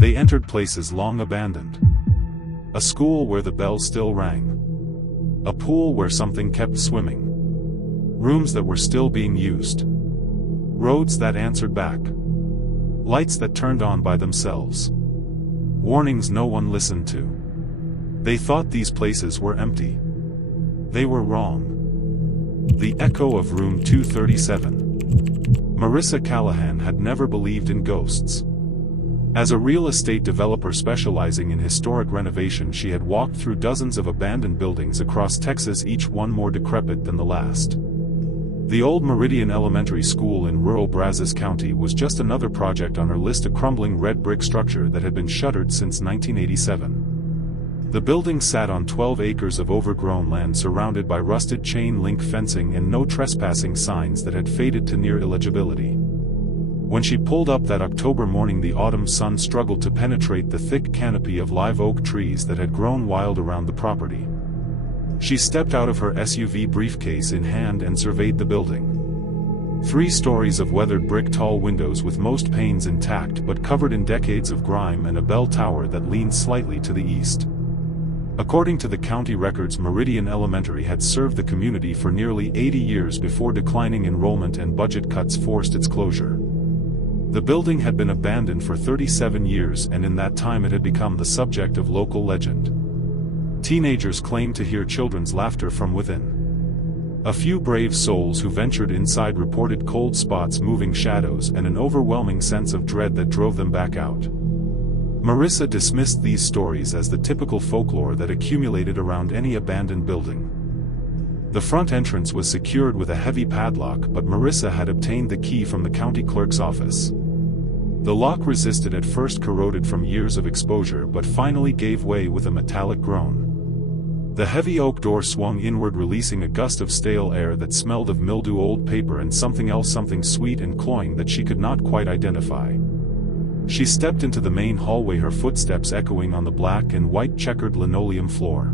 They entered places long abandoned. A school where the bell still rang. A pool where something kept swimming. Rooms that were still being used. Roads that answered back. Lights that turned on by themselves. Warnings no one listened to. They thought these places were empty. They were wrong. The echo of room 237. Marissa Callahan had never believed in ghosts. As a real estate developer specializing in historic renovation, she had walked through dozens of abandoned buildings across Texas, each one more decrepit than the last. The old Meridian Elementary School in rural Brazos County was just another project on her list, a crumbling red brick structure that had been shuttered since 1987. The building sat on 12 acres of overgrown land surrounded by rusted chain-link fencing and no trespassing signs that had faded to near illegibility. When she pulled up that October morning, the autumn sun struggled to penetrate the thick canopy of live oak trees that had grown wild around the property. She stepped out of her SUV, briefcase in hand, and surveyed the building. 3 stories of weathered brick, tall windows with most panes intact but covered in decades of grime, and a bell tower that leaned slightly to the east. According to the county records, Meridian Elementary had served the community for nearly 80 years before declining enrollment and budget cuts forced its closure. The building had been abandoned for 37 years, and in that time it had become the subject of local legend. Teenagers claimed to hear children's laughter from within. A few brave souls who ventured inside reported cold spots, moving shadows, and an overwhelming sense of dread that drove them back out. Marissa dismissed these stories as the typical folklore that accumulated around any abandoned building. The front entrance was secured with a heavy padlock, but Marissa had obtained the key from the county clerk's office. The lock resisted at first, corroded from years of exposure, but finally gave way with a metallic groan. The heavy oak door swung inward, releasing a gust of stale air that smelled of mildew, old paper, and something else, something sweet and cloying that she could not quite identify. She stepped into the main hallway, her footsteps echoing on the black and white checkered linoleum floor.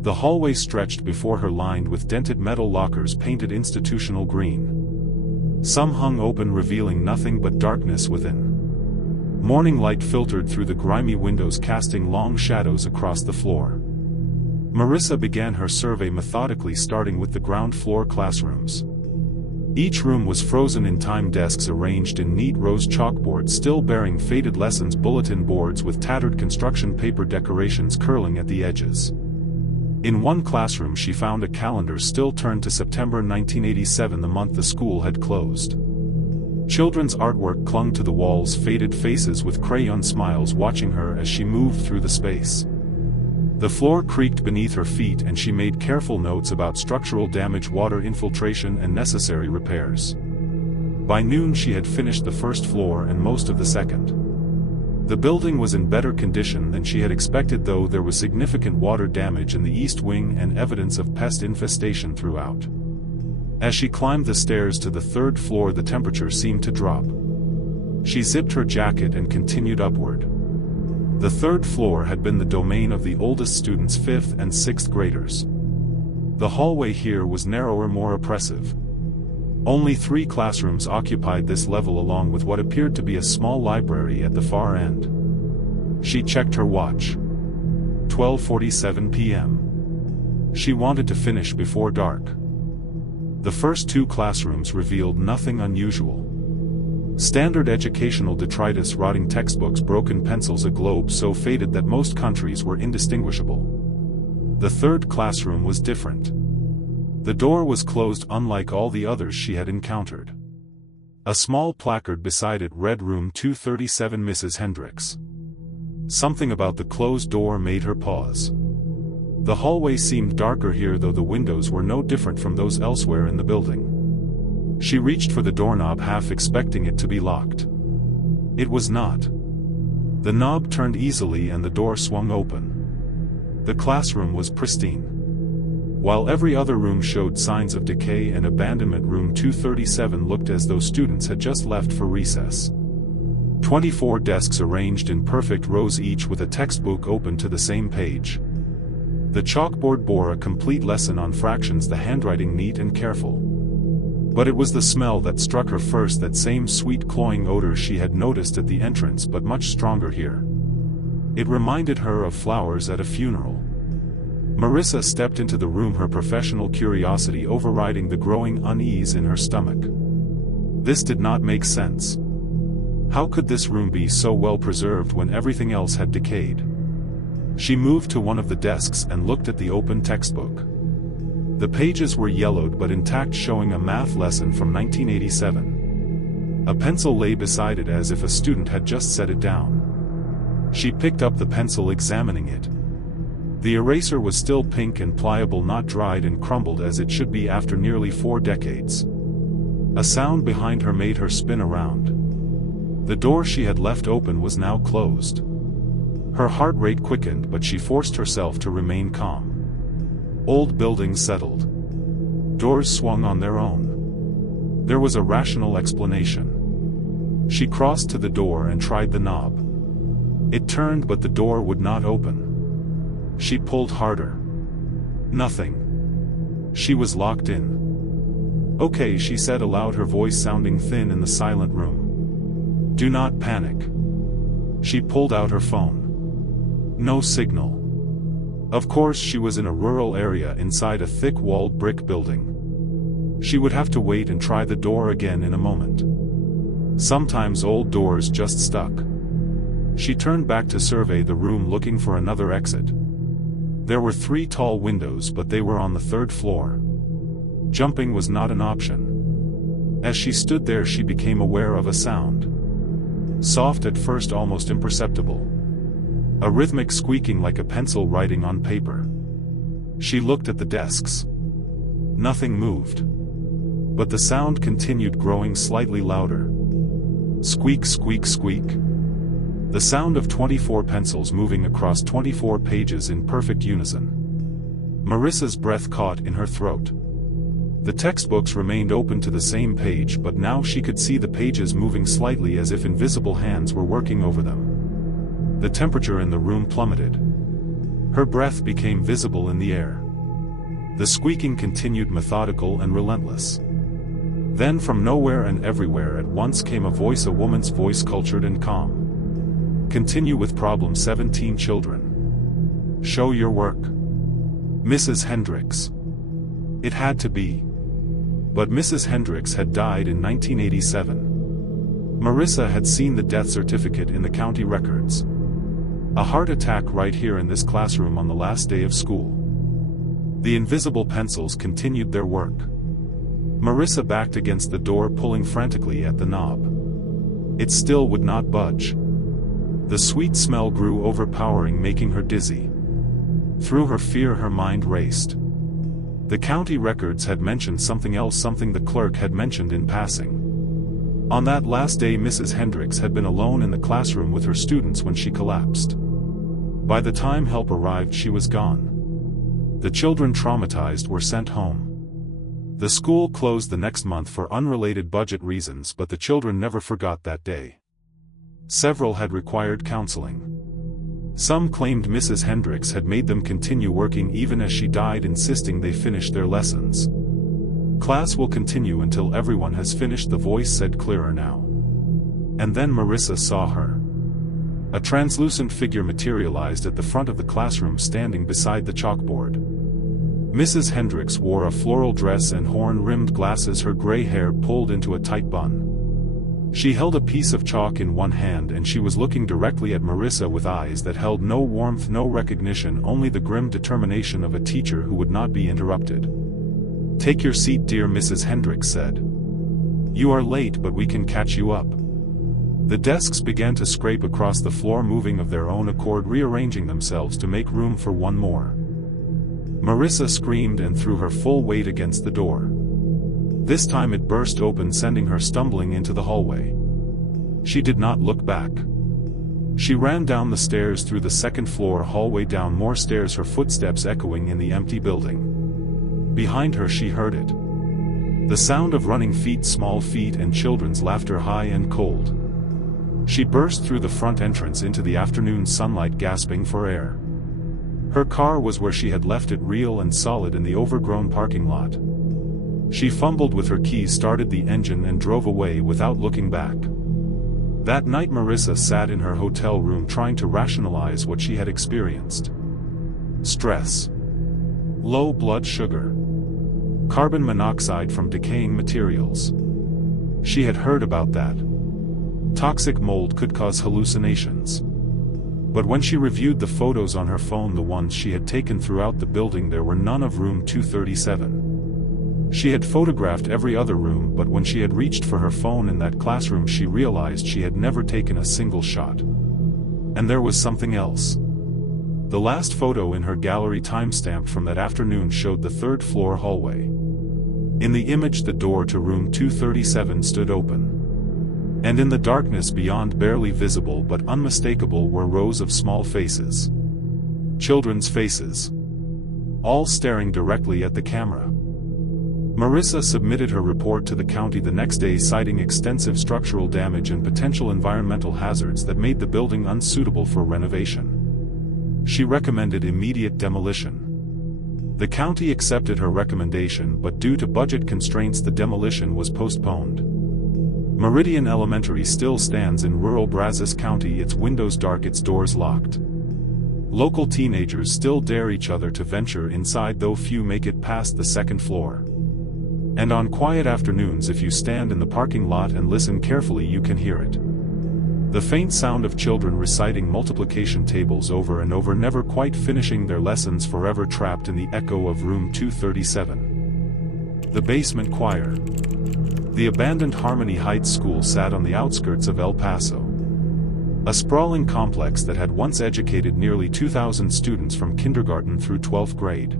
The hallway stretched before her, lined with dented metal lockers painted institutional green. Some hung open, revealing nothing but darkness within. Morning light filtered through the grimy windows, casting long shadows across the floor. Marissa began her survey methodically, starting with the ground floor classrooms. Each room was frozen in time, desks arranged in neat rows, chalkboards still bearing faded lessons, bulletin boards with tattered construction paper decorations curling at the edges. In one classroom she found a calendar still turned to September 1987, the month the school had closed. Children's artwork clung to the walls, faded faces with crayon smiles watching her as she moved through the space. The floor creaked beneath her feet, and she made careful notes about structural damage, water infiltration, and necessary repairs. By noon she had finished the first floor and most of the second. The building was in better condition than she had expected, though there was significant water damage in the east wing and evidence of pest infestation throughout. As she climbed the stairs to the 3rd floor, the temperature seemed to drop. She zipped her jacket and continued upward. The 3rd floor had been the domain of the oldest students, 5th and 6th graders. The hallway here was narrower, more oppressive. Only 3 classrooms occupied this level, along with what appeared to be a small library at the far end. She checked her watch. 12:47 p.m. She wanted to finish before dark. The first 2 classrooms revealed nothing unusual. Standard educational detritus, rotting textbooks, broken pencils, a globe so faded that most countries were indistinguishable. The 3rd classroom was different. The door was closed, unlike all the others she had encountered. A small placard beside it read, "Room 237, Mrs. Hendricks." Something about the closed door made her pause. The hallway seemed darker here, though the windows were no different from those elsewhere in the building. She reached for the doorknob, half expecting it to be locked. It was not. The knob turned easily and the door swung open. The classroom was pristine. While every other room showed signs of decay and abandonment, room 237 looked as though students had just left for recess. 24 desks arranged in perfect rows, each with a textbook open to the same page. The chalkboard bore a complete lesson on fractions, the handwriting neat and careful. But it was the smell that struck her first, that same sweet cloying odor she had noticed at the entrance, but much stronger here. It reminded her of flowers at a funeral. Marissa stepped into the room, her professional curiosity overriding the growing unease in her stomach. This did not make sense. How could this room be so well preserved when everything else had decayed? She moved to one of the desks and looked at the open textbook. The pages were yellowed but intact, showing a math lesson from 1987. A pencil lay beside it as if a student had just set it down. She picked up the pencil, examining it. The eraser was still pink and pliable, not dried and crumbled as it should be after nearly 4 decades. A sound behind her made her spin around. The door she had left open was now closed. Her heart rate quickened, but she forced herself to remain calm. Old buildings settled. Doors swung on their own. There was a rational explanation. She crossed to the door and tried the knob. It turned, but the door would not open. She pulled harder. Nothing. She was locked in. "Okay," she said aloud, her voice sounding thin in the silent room. "Do not panic." She pulled out her phone. No signal. Of course, she was in a rural area inside a thick-walled brick building. She would have to wait and try the door again in a moment. Sometimes old doors just stuck. She turned back to survey the room, looking for another exit. There were 3 tall windows, but they were on the 3rd floor. Jumping was not an option. As she stood there, she became aware of a sound. Soft at first, almost imperceptible. A rhythmic squeaking like a pencil writing on paper. She looked at the desks. Nothing moved. But the sound continued, growing slightly louder. Squeak, squeak, squeak. The sound of 24 pencils moving across 24 pages in perfect unison. Marissa's breath caught in her throat. The textbooks remained open to the same page, but now she could see the pages moving slightly, as if invisible hands were working over them. The temperature in the room plummeted. Her breath became visible in the air. The squeaking continued, methodical and relentless. Then from nowhere and everywhere at once came a voice, a woman's voice, cultured and calm. "Continue with problem 17, children. Show your work. Mrs. Hendricks." It had to be. But Mrs. Hendricks had died in 1987. Marissa had seen the death certificate in the county records. A heart attack right here in this classroom on the last day of school. The invisible pencils continued their work. Marissa backed against the door, pulling frantically at the knob. It still would not budge. The sweet smell grew overpowering, making her dizzy. Through her fear, her mind raced. The county records had mentioned something else, something the clerk had mentioned in passing. On that last day, Mrs. Hendricks had been alone in the classroom with her students when she collapsed. By the time help arrived, she was gone. The children, traumatized, were sent home. The school closed the next month for unrelated budget reasons, but the children never forgot that day. Several had required counseling. Some claimed Mrs. Hendricks had made them continue working even as she died, insisting they finish their lessons. "Class will continue until everyone has finished," the voice said, clearer now. And then Marissa saw her. A translucent figure materialized at the front of the classroom, standing beside the chalkboard. Mrs. Hendricks wore a floral dress and horn-rimmed glasses, her gray hair pulled into a tight bun. She held a piece of chalk in one hand, and she was looking directly at Marissa with eyes that held no warmth, no recognition, only the grim determination of a teacher who would not be interrupted. "Take your seat, dear," Mrs. Hendricks said. "You are late, but we can catch you up." The desks began to scrape across the floor, moving of their own accord, rearranging themselves to make room for one more. Marissa screamed and threw her full weight against the door. This time it burst open, sending her stumbling into the hallway. She did not look back. She ran down the stairs, through the 2nd floor hallway, down more stairs, her footsteps echoing in the empty building. Behind her she heard it. The sound of running feet, small feet, and children's laughter, high and cold. She burst through the front entrance into the afternoon sunlight, gasping for air. Her car was where she had left it, real and solid in the overgrown parking lot. She fumbled with her keys, started the engine and drove away without looking back. That night Marissa sat in her hotel room trying to rationalize what she had experienced. Stress. Low blood sugar. Carbon monoxide from decaying materials. She had heard about that. Toxic mold could cause hallucinations. But when she reviewed the photos on her phone, the ones she had taken throughout the building, there were none of room 237. She had photographed every other room, but when she had reached for her phone in that classroom, she realized she had never taken a single shot. And there was something else. The last photo in her gallery, timestamped from that afternoon, showed the third-floor hallway. In the image, the door to room 237 stood open. And in the darkness beyond, barely visible but unmistakable, were rows of small faces. Children's faces. All staring directly at the camera. Marissa submitted her report to the county the next day, citing extensive structural damage and potential environmental hazards that made the building unsuitable for renovation. She recommended immediate demolition. The county accepted her recommendation, but due to budget constraints, the demolition was postponed. Meridian Elementary still stands in rural Brazos County, its windows dark, its doors locked. Local teenagers still dare each other to venture inside, though few make it past the second floor. And on quiet afternoons, if you stand in the parking lot and listen carefully, you can hear it. The faint sound of children reciting multiplication tables over and over, never quite finishing their lessons, forever trapped in the echo of room 237. The basement choir. The abandoned Harmony Heights School sat on the outskirts of El Paso. A sprawling complex that had once educated nearly 2,000 students from kindergarten through 12th grade.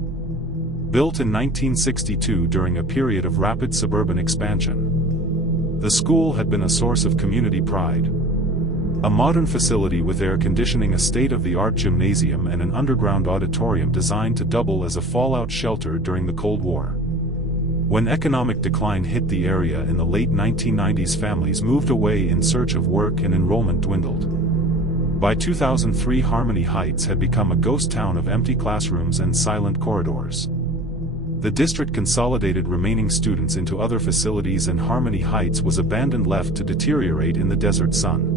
Built in 1962 during a period of rapid suburban expansion, the school had been a source of community pride. A modern facility with air conditioning, a state-of-the-art gymnasium, and an underground auditorium designed to double as a fallout shelter during the Cold War. When economic decline hit the area in the late 1990s, families moved away in search of work and enrollment dwindled. By 2003, Harmony Heights had become a ghost town of empty classrooms and silent corridors. The district consolidated remaining students into other facilities, and Harmony Heights was abandoned, left to deteriorate in the desert sun.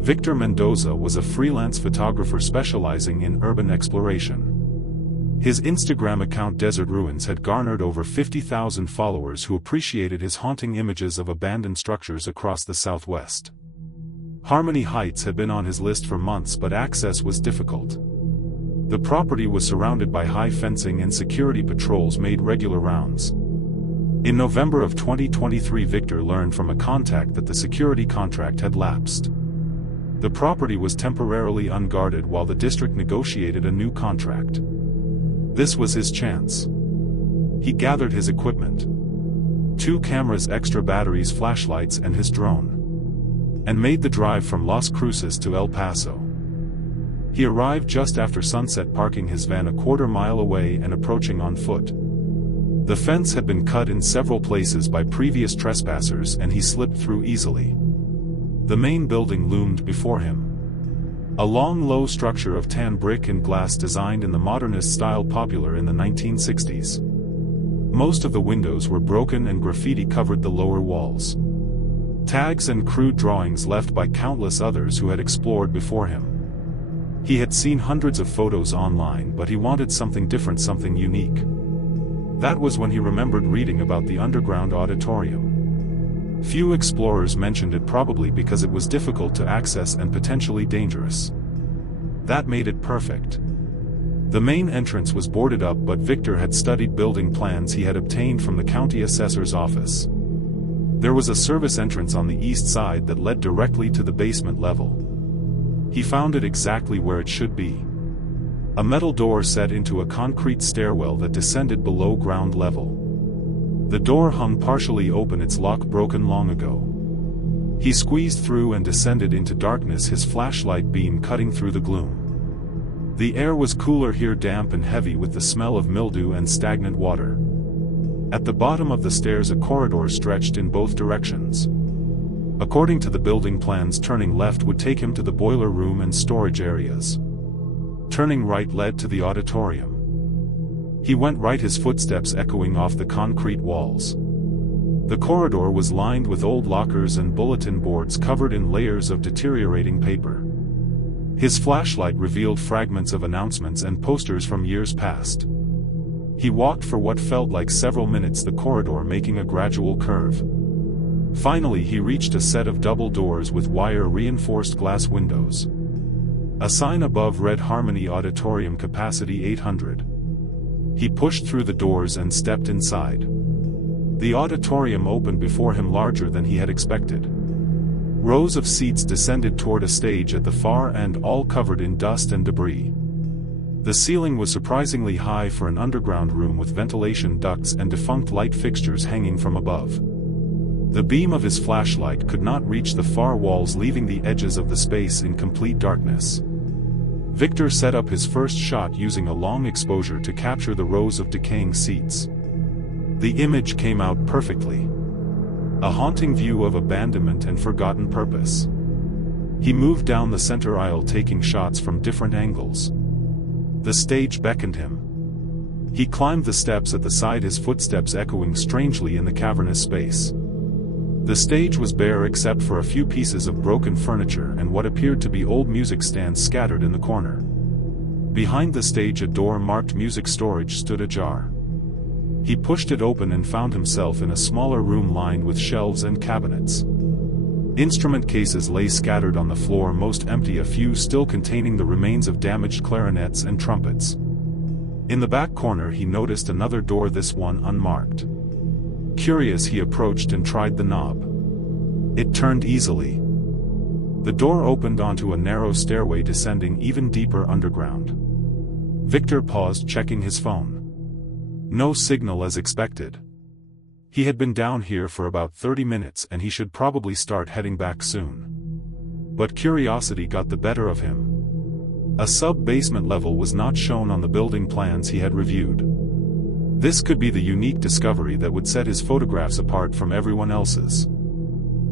Victor Mendoza was a freelance photographer specializing in urban exploration. His Instagram account Desert Ruins had garnered over 50,000 followers who appreciated his haunting images of abandoned structures across the Southwest. Harmony Heights had been on his list for months, but access was difficult. The property was surrounded by high fencing, and security patrols made regular rounds. In November of 2023, Victor learned from a contact that the security contract had lapsed. The property was temporarily unguarded while the district negotiated a new contract. This was his chance. He gathered his equipment. 2 cameras, extra batteries, flashlights, and his drone. And made the drive from Las Cruces to El Paso. He arrived just after sunset, parking his van a quarter-mile away and approaching on foot. The fence had been cut in several places by previous trespassers, and he slipped through easily. The main building loomed before him. A long, low structure of tan brick and glass designed in the modernist style popular in the 1960s. Most of the windows were broken and graffiti covered the lower walls. Tags and crude drawings left by countless others who had explored before him. He had seen hundreds of photos online, but he wanted something different, something unique. That was when he remembered reading about the underground auditorium. Few explorers mentioned it, probably because it was difficult to access and potentially dangerous. That made it perfect. The main entrance was boarded up, but Victor had studied building plans he had obtained from the county assessor's office. There was a service entrance on the east side that led directly to the basement level. He found it exactly where it should be. A metal door set into a concrete stairwell that descended below ground level. The door hung partially open, its lock broken long ago. He squeezed through and descended into darkness, his flashlight beam cutting through the gloom. The air was cooler here, damp and heavy with the smell of mildew and stagnant water. At the bottom of the stairs, a corridor stretched in both directions. According to the building plans, turning left would take him to the boiler room and storage areas. Turning right led to the auditorium. He went right, his footsteps echoing off the concrete walls. The corridor was lined with old lockers and bulletin boards covered in layers of deteriorating paper. His flashlight revealed fragments of announcements and posters from years past. He walked for what felt like several minutes, the corridor making a gradual curve. Finally he reached a set of double doors with wire-reinforced glass windows. A sign above read Harmony Auditorium, capacity 800. He pushed through the doors and stepped inside. The auditorium opened before him, larger than he had expected. Rows of seats descended toward a stage at the far end, all covered in dust and debris. The ceiling was surprisingly high for an underground room, with ventilation ducts and defunct light fixtures hanging from above. The beam of his flashlight could not reach the far walls, leaving the edges of the space in complete darkness. Victor set up his first shot using a long exposure to capture the rows of decaying seats. The image came out perfectly. A haunting view of abandonment and forgotten purpose. He moved down the center aisle, taking shots from different angles. The stage beckoned him. He climbed the steps at the side, his footsteps echoing strangely in the cavernous space. The stage was bare except for a few pieces of broken furniture and what appeared to be old music stands scattered in the corner. Behind the stage, a door marked music storage stood ajar. He pushed it open and found himself in a smaller room lined with shelves and cabinets. Instrument cases lay scattered on the floor, most empty, a few still containing the remains of damaged clarinets and trumpets. In the back corner he noticed another door, this one unmarked. Curious, he approached and tried the knob. It turned easily. The door opened onto a narrow stairway descending even deeper underground. Victor paused, checking his phone. No signal as expected. He had been down here for about 30 minutes and he should probably start heading back soon. But curiosity got the better of him. A sub-basement level was not shown on the building plans he had reviewed. This could be the unique discovery that would set his photographs apart from everyone else's.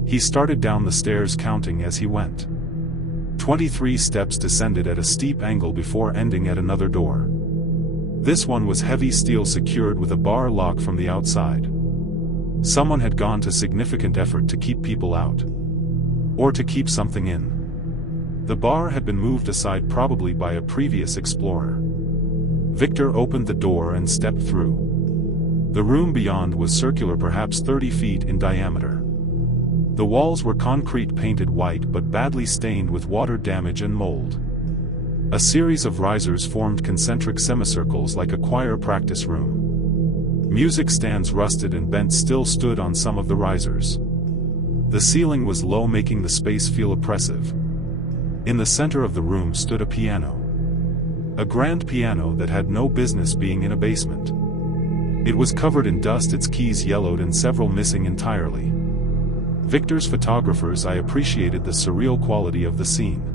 He started down the stairs, counting as he went. 23 steps descended at a steep angle before ending at another door. This one was heavy steel, secured with a bar lock from the outside. Someone had gone to significant effort to keep people out. Or to keep something in. The bar had been moved aside, probably by a previous explorer. Victor opened the door and stepped through. The room beyond was circular, perhaps 30 feet in diameter. The walls were concrete, painted white but badly stained with water damage and mold. A series of risers formed concentric semicircles like a choir practice room. Music stands, rusted and bent, still stood on some of the risers. The ceiling was low, making the space feel oppressive. In the center of the room stood a piano. A grand piano that had no business being in a basement. It was covered in dust, its keys yellowed and several missing entirely. Victor's photographers, I appreciated the surreal quality of the scene.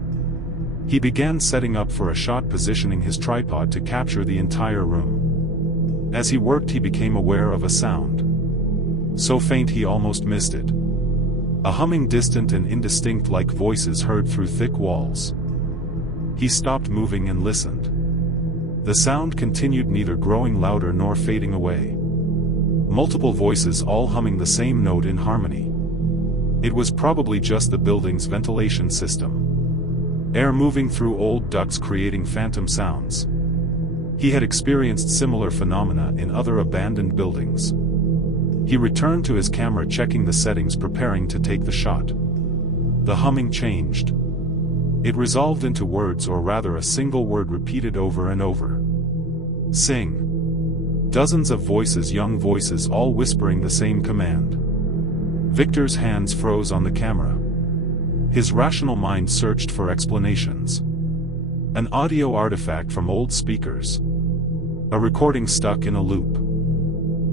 He began setting up for a shot, positioning his tripod to capture the entire room. As he worked he became aware of a sound. So faint he almost missed it. A humming, distant and indistinct, like voices heard through thick walls. He stopped moving and listened. The sound continued, neither growing louder nor fading away. Multiple voices, all humming the same note in harmony. It was probably just the building's ventilation system. Air moving through old ducts, creating phantom sounds. He had experienced similar phenomena in other abandoned buildings. He returned to his camera, checking the settings, preparing to take the shot. The humming changed. It resolved into words, or rather a single word repeated over and over. Sing. Dozens of voices, young voices, all whispering the same command. Victor's hands froze on the camera. His rational mind searched for explanations. An audio artifact from old speakers. A recording stuck in a loop.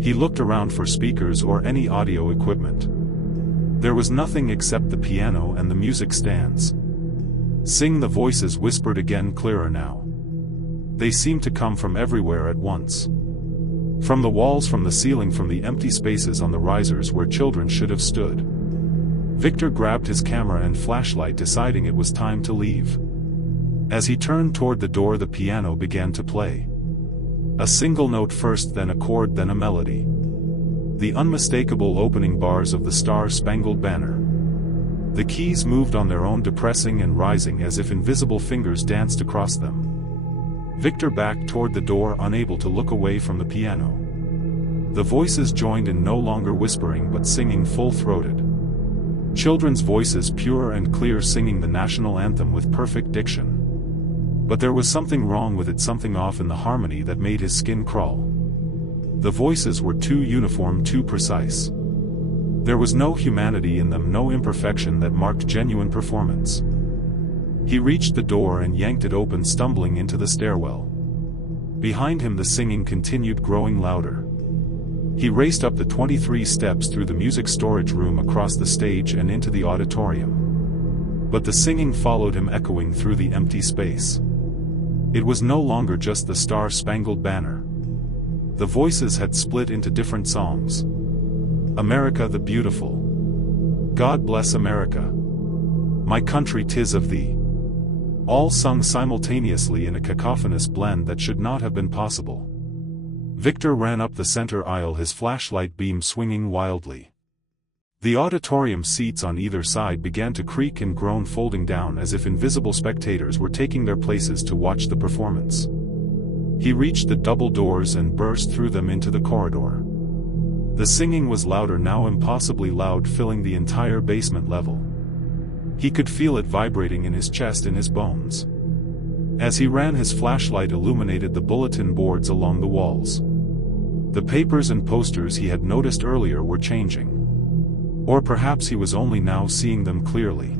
He looked around for speakers or any audio equipment. There was nothing except the piano and the music stands. Sing, the voices whispered again, clearer now. They seemed to come from everywhere at once. From the walls, from the ceiling, from the empty spaces on the risers where children should have stood. Victor grabbed his camera and flashlight, deciding it was time to leave. As he turned toward the door, the piano began to play. A single note first, then a chord, then a melody. The unmistakable opening bars of the Star-Spangled Banner. The keys moved on their own, depressing and rising as if invisible fingers danced across them. Victor backed toward the door, unable to look away from the piano. The voices joined in, no longer whispering but singing full-throated. Children's voices, pure and clear, singing the national anthem with perfect diction. But there was something wrong with it, something off in the harmony that made his skin crawl. The voices were too uniform, too precise. There was no humanity in them, no imperfection that marked genuine performance. He reached the door and yanked it open, stumbling into the stairwell. Behind him the singing continued, growing louder. He raced up the 23 steps, through the music storage room, across the stage and into the auditorium. But the singing followed him, echoing through the empty space. It was no longer just the Star-Spangled Banner. The voices had split into different songs. America the Beautiful. God Bless America. My Country 'Tis of Thee. All sung simultaneously in a cacophonous blend that should not have been possible. Victor ran up the center aisle, his flashlight beam swinging wildly. The auditorium seats on either side began to creak and groan, folding down as if invisible spectators were taking their places to watch the performance. He reached the double doors and burst through them into the corridor. The singing was louder now, impossibly loud, filling the entire basement level. He could feel it vibrating in his chest, in his bones. As he ran, his flashlight illuminated the bulletin boards along the walls. The papers and posters he had noticed earlier were changing. Or perhaps he was only now seeing them clearly.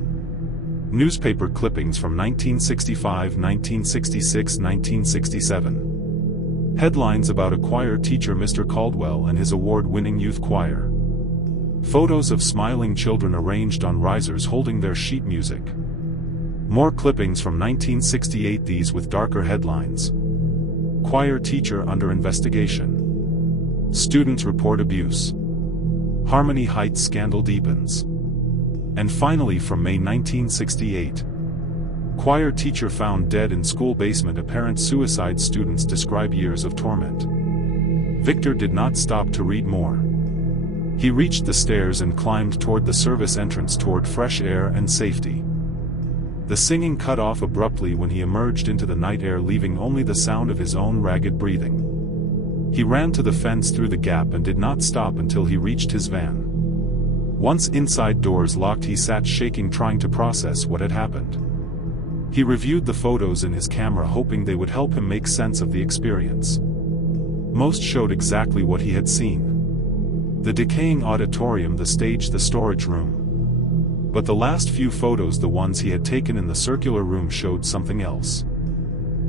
Newspaper clippings from 1965, 1966, 1967. Headlines about a choir teacher, Mr. Caldwell, and his award-winning youth choir. Photos of smiling children arranged on risers holding their sheet music. More clippings from 1968, these with darker headlines. Choir teacher under investigation. Students report abuse. Harmony Heights scandal deepens. And finally, from May 1968. Choir teacher found dead in school basement, apparent suicide, students describe years of torment. Victor did not stop to read more. He reached the stairs and climbed toward the service entrance, toward fresh air and safety. The singing cut off abruptly when he emerged into the night air, leaving only the sound of his own ragged breathing. He ran to the fence through the gap and did not stop until he reached his van. Once inside, doors locked, he sat shaking, trying to process what had happened. He reviewed the photos in his camera, hoping they would help him make sense of the experience. Most showed exactly what he had seen. The decaying auditorium, the stage, the storage room. But the last few photos, the ones he had taken in the circular room, showed something else.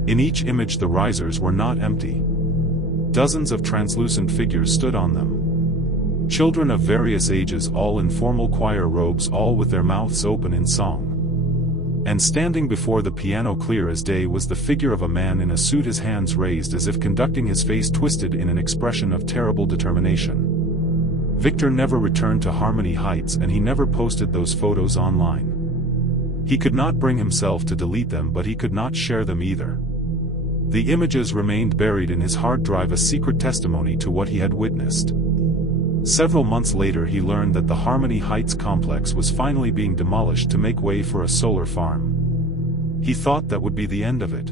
In each image the risers were not empty. Dozens of translucent figures stood on them. Children of various ages, all in formal choir robes, all with their mouths open in song. And standing before the piano, clear as day, was the figure of a man in a suit, his hands raised as if conducting, his face twisted in an expression of terrible determination. Victor never returned to Harmony Heights, and he never posted those photos online. He could not bring himself to delete them, but he could not share them either. The images remained buried in his hard drive, a secret testimony to what he had witnessed. Several months later he learned that the Harmony Heights complex was finally being demolished to make way for a solar farm. He thought that would be the end of it.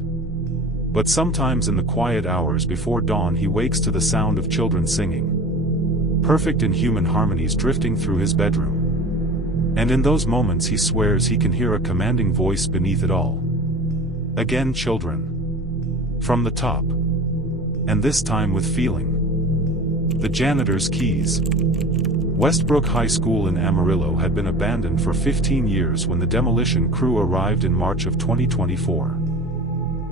But sometimes in the quiet hours before dawn he wakes to the sound of children singing. Perfect inhuman harmonies drifting through his bedroom. And in those moments he swears he can hear a commanding voice beneath it all. Again, children. From the top. And this time with feeling. The janitor's keys. Westbrook High School in Amarillo had been abandoned for 15 years when the demolition crew arrived in March of 2024.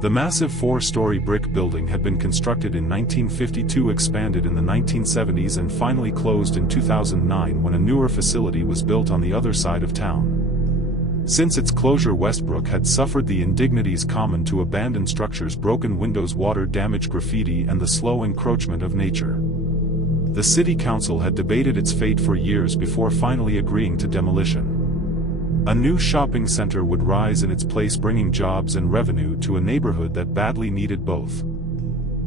The massive 4-story brick building had been constructed in 1952, expanded in the 1970s, and finally closed in 2009 when a newer facility was built on the other side of town. Since its closure, Westbrook had suffered the indignities common to abandoned structures: broken windows, water damage, graffiti, and the slow encroachment of nature. The city council had debated its fate for years before finally agreeing to demolition. A new shopping center would rise in its place, bringing jobs and revenue to a neighborhood that badly needed both.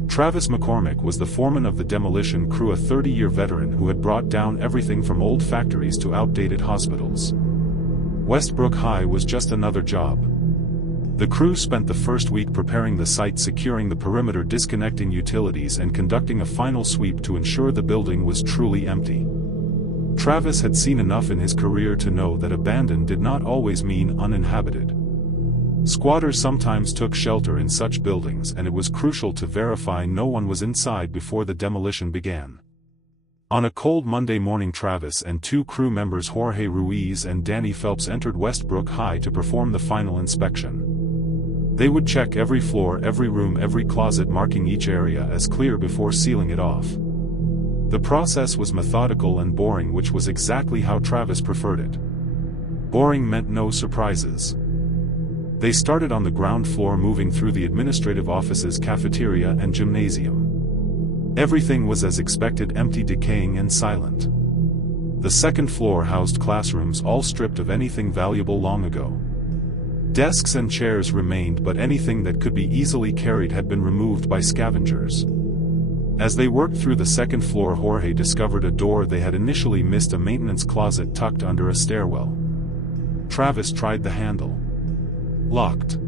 Travis McCormick was the foreman of the demolition crew, a 30-year veteran who had brought down everything from old factories to outdated hospitals. Westbrook High was just another job. The crew spent the first week preparing the site, securing the perimeter, disconnecting utilities, and conducting a final sweep to ensure the building was truly empty. Travis had seen enough in his career to know that abandoned did not always mean uninhabited. Squatters sometimes took shelter in such buildings, and it was crucial to verify no one was inside before the demolition began. On a cold Monday morning, Travis and two crew members, Jorge Ruiz and Danny Phelps, entered Westbrook High to perform the final inspection. They would check every floor, every room, every closet, marking each area as clear before sealing it off. The process was methodical and boring, which was exactly how Travis preferred it. Boring meant no surprises. They started on the ground floor, moving through the administrative offices, cafeteria, and gymnasium. Everything was as expected: empty, decaying, and silent. The second floor housed classrooms, all stripped of anything valuable long ago. Desks and chairs remained, but anything that could be easily carried had been removed by scavengers. As they worked through the second floor, Jorge discovered a door they had initially missed, a maintenance closet tucked under a stairwell. Travis tried the handle. Locked.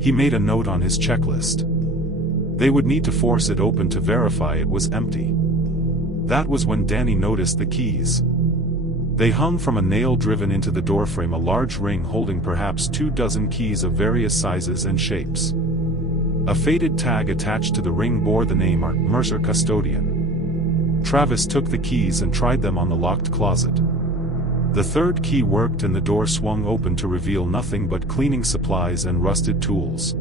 He made a note on his checklist. They would need to force it open to verify it was empty. That was when Danny noticed the keys. They hung from a nail driven into the doorframe, a large ring holding perhaps 24 keys of various sizes and shapes. A faded tag attached to the ring bore the name Mercer Custodian. Travis took the keys and tried them on the locked closet. The third key worked and the door swung open to reveal nothing but cleaning supplies and rusted tools.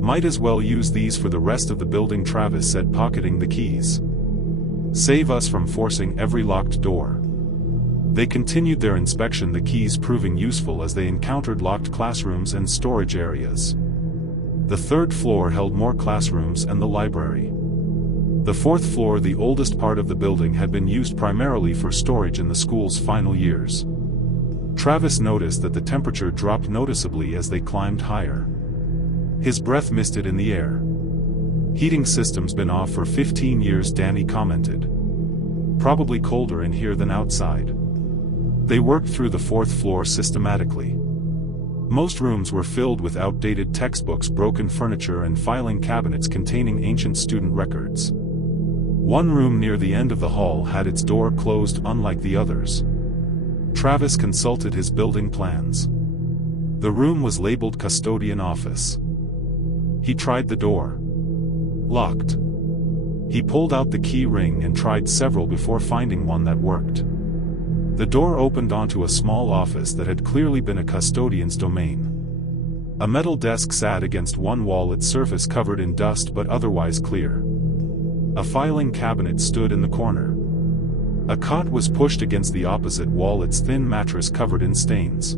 Might as well use these for the rest of the building, Travis said, pocketing the keys. Save us from forcing every locked door. They continued their inspection, the keys proving useful as they encountered locked classrooms and storage areas. The third floor held more classrooms and the library. The fourth floor, the oldest part of the building, had been used primarily for storage in the school's final years. Travis noticed that the temperature dropped noticeably as they climbed higher. His breath misted in the air. Heating system's been off for 15 years, Danny commented. Probably colder in here than outside. They worked through the fourth floor systematically. Most rooms were filled with outdated textbooks, broken furniture, and filing cabinets containing ancient student records. One room near the end of the hall had its door closed, unlike the others. Travis consulted his building plans. The room was labeled Custodian Office. He tried the door. Locked. He pulled out the key ring and tried several before finding one that worked. The door opened onto a small office that had clearly been a custodian's domain. A metal desk sat against one wall, its surface covered in dust but otherwise clear. A filing cabinet stood in the corner. A cot was pushed against the opposite wall, its thin mattress covered in stains.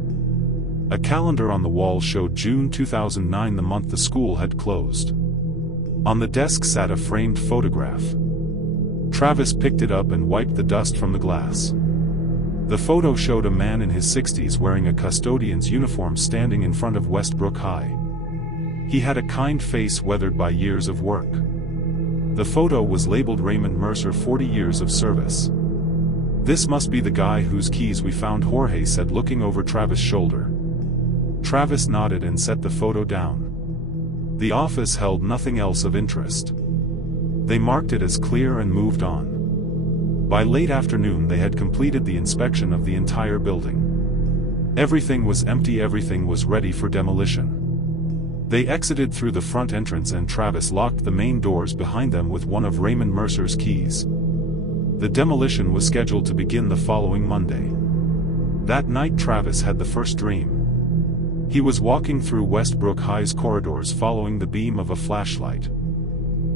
A calendar on the wall showed June 2009, the month the school had closed. On the desk sat a framed photograph. Travis picked it up and wiped the dust from the glass. The photo showed a man in his 60s wearing a custodian's uniform standing in front of Westbrook High. He had a kind face weathered by years of work. The photo was labeled Raymond Mercer, 40 years of service. This must be the guy whose keys we found, Jorge said, looking over Travis' shoulder. Travis nodded and set the photo down. The office held nothing else of interest. They marked it as clear and moved on. By late afternoon they had completed the inspection of the entire building. Everything was empty, everything was ready for demolition. They exited through the front entrance and Travis locked the main doors behind them with one of Raymond Mercer's keys. The demolition was scheduled to begin the following Monday. That night Travis had the first dream. He was walking through Westbrook High's corridors following the beam of a flashlight.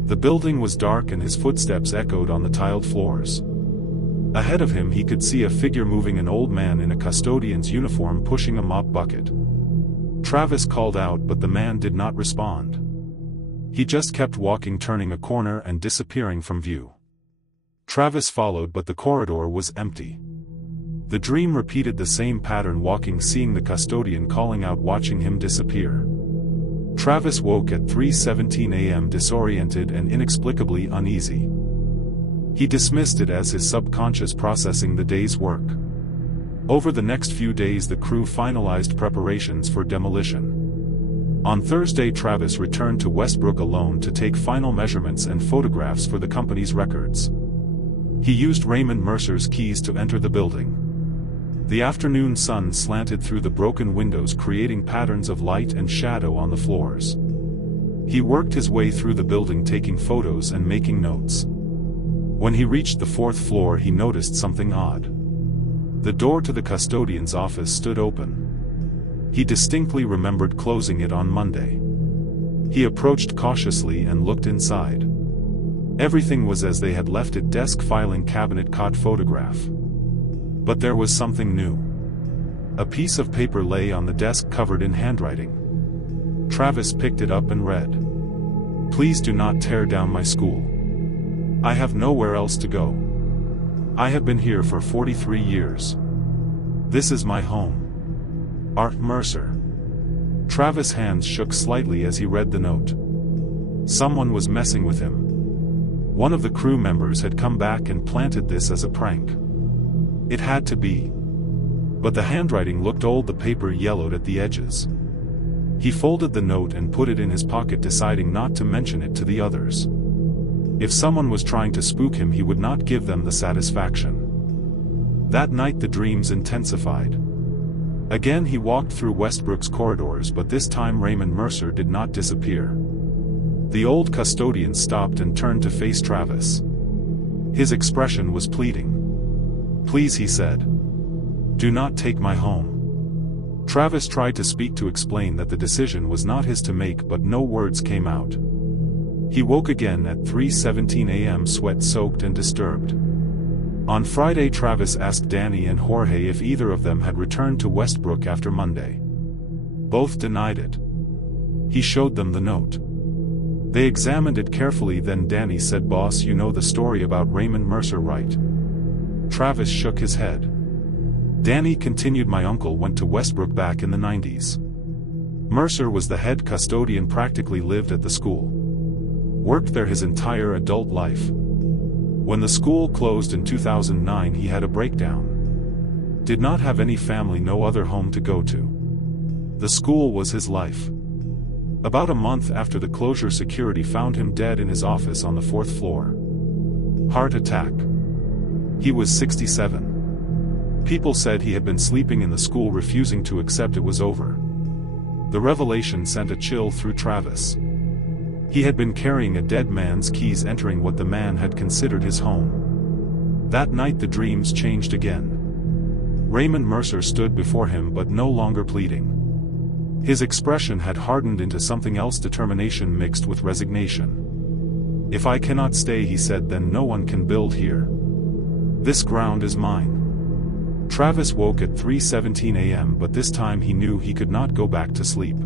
The building was dark and his footsteps echoed on the tiled floors. Ahead of him he could see a figure moving, an old man in a custodian's uniform pushing a mop bucket. Travis called out, but the man did not respond. He just kept walking, turning a corner and disappearing from view. Travis followed, but the corridor was empty. The dream repeated the same pattern, walking, seeing the custodian calling out, watching him disappear. Travis woke at 3:17 a.m. disoriented and inexplicably uneasy. He dismissed it as his subconscious processing the day's work. Over the next few days the crew finalized preparations for demolition. On Thursday Travis returned to Westbrook alone to take final measurements and photographs for the company's records. He used Raymond Mercer's keys to enter the building. The afternoon sun slanted through the broken windows creating patterns of light and shadow on the floors. He worked his way through the building taking photos and making notes. When he reached the 4th floor he noticed something odd. The door to the custodian's office stood open. He distinctly remembered closing it on Monday. He approached cautiously and looked inside. Everything was as they had left it. Desk, filing cabinet, cot, photograph. But there was something new. A piece of paper lay on the desk covered in handwriting. Travis picked it up and read. "Please do not tear down my school. I have nowhere else to go. I have been here for 43 years. This is my home. Art Mercer." Travis' hands shook slightly as he read the note. Someone was messing with him. One of the crew members had come back and planted this as a prank. It had to be. But the handwriting looked old, the paper yellowed at the edges. He folded the note and put it in his pocket, deciding not to mention it to the others. If someone was trying to spook him he would not give them the satisfaction. That night the dreams intensified. Again he walked through Westbrook's corridors, but this time Raymond Mercer did not disappear. The old custodian stopped and turned to face Travis. His expression was pleading. "Please," he said. "Do not take my home." Travis tried to speak to explain that the decision was not his to make, but no words came out. He woke again at 3:17 a.m. sweat-soaked and disturbed. On Friday Travis asked Danny and Jorge if either of them had returned to Westbrook after Monday. Both denied it. He showed them the note. They examined it carefully, then Danny said, "Boss, you know the story about Raymond Mercer, right?" Travis shook his head. Danny continued, "My uncle went to Westbrook back in the 90s. Mercer was the head custodian, practically lived at the school. Worked there his entire adult life. When the school closed in 2009 he had a breakdown. Did not have any family, no other home to go to. The school was his life. About a month after the closure security found him dead in his office on the 4th floor. Heart attack. He was 67. People said he had been sleeping in the school, refusing to accept it was over." The revelation sent a chill through Travis. He had been carrying a dead man's keys, entering what the man had considered his home. That night the dreams changed again. Raymond Mercer stood before him, but no longer pleading. His expression had hardened into something else, determination mixed with resignation. "If I cannot stay," he said, "then no one can build here. This ground is mine." Travis woke at 3:17 a.m., but this time he knew he could not go back to sleep.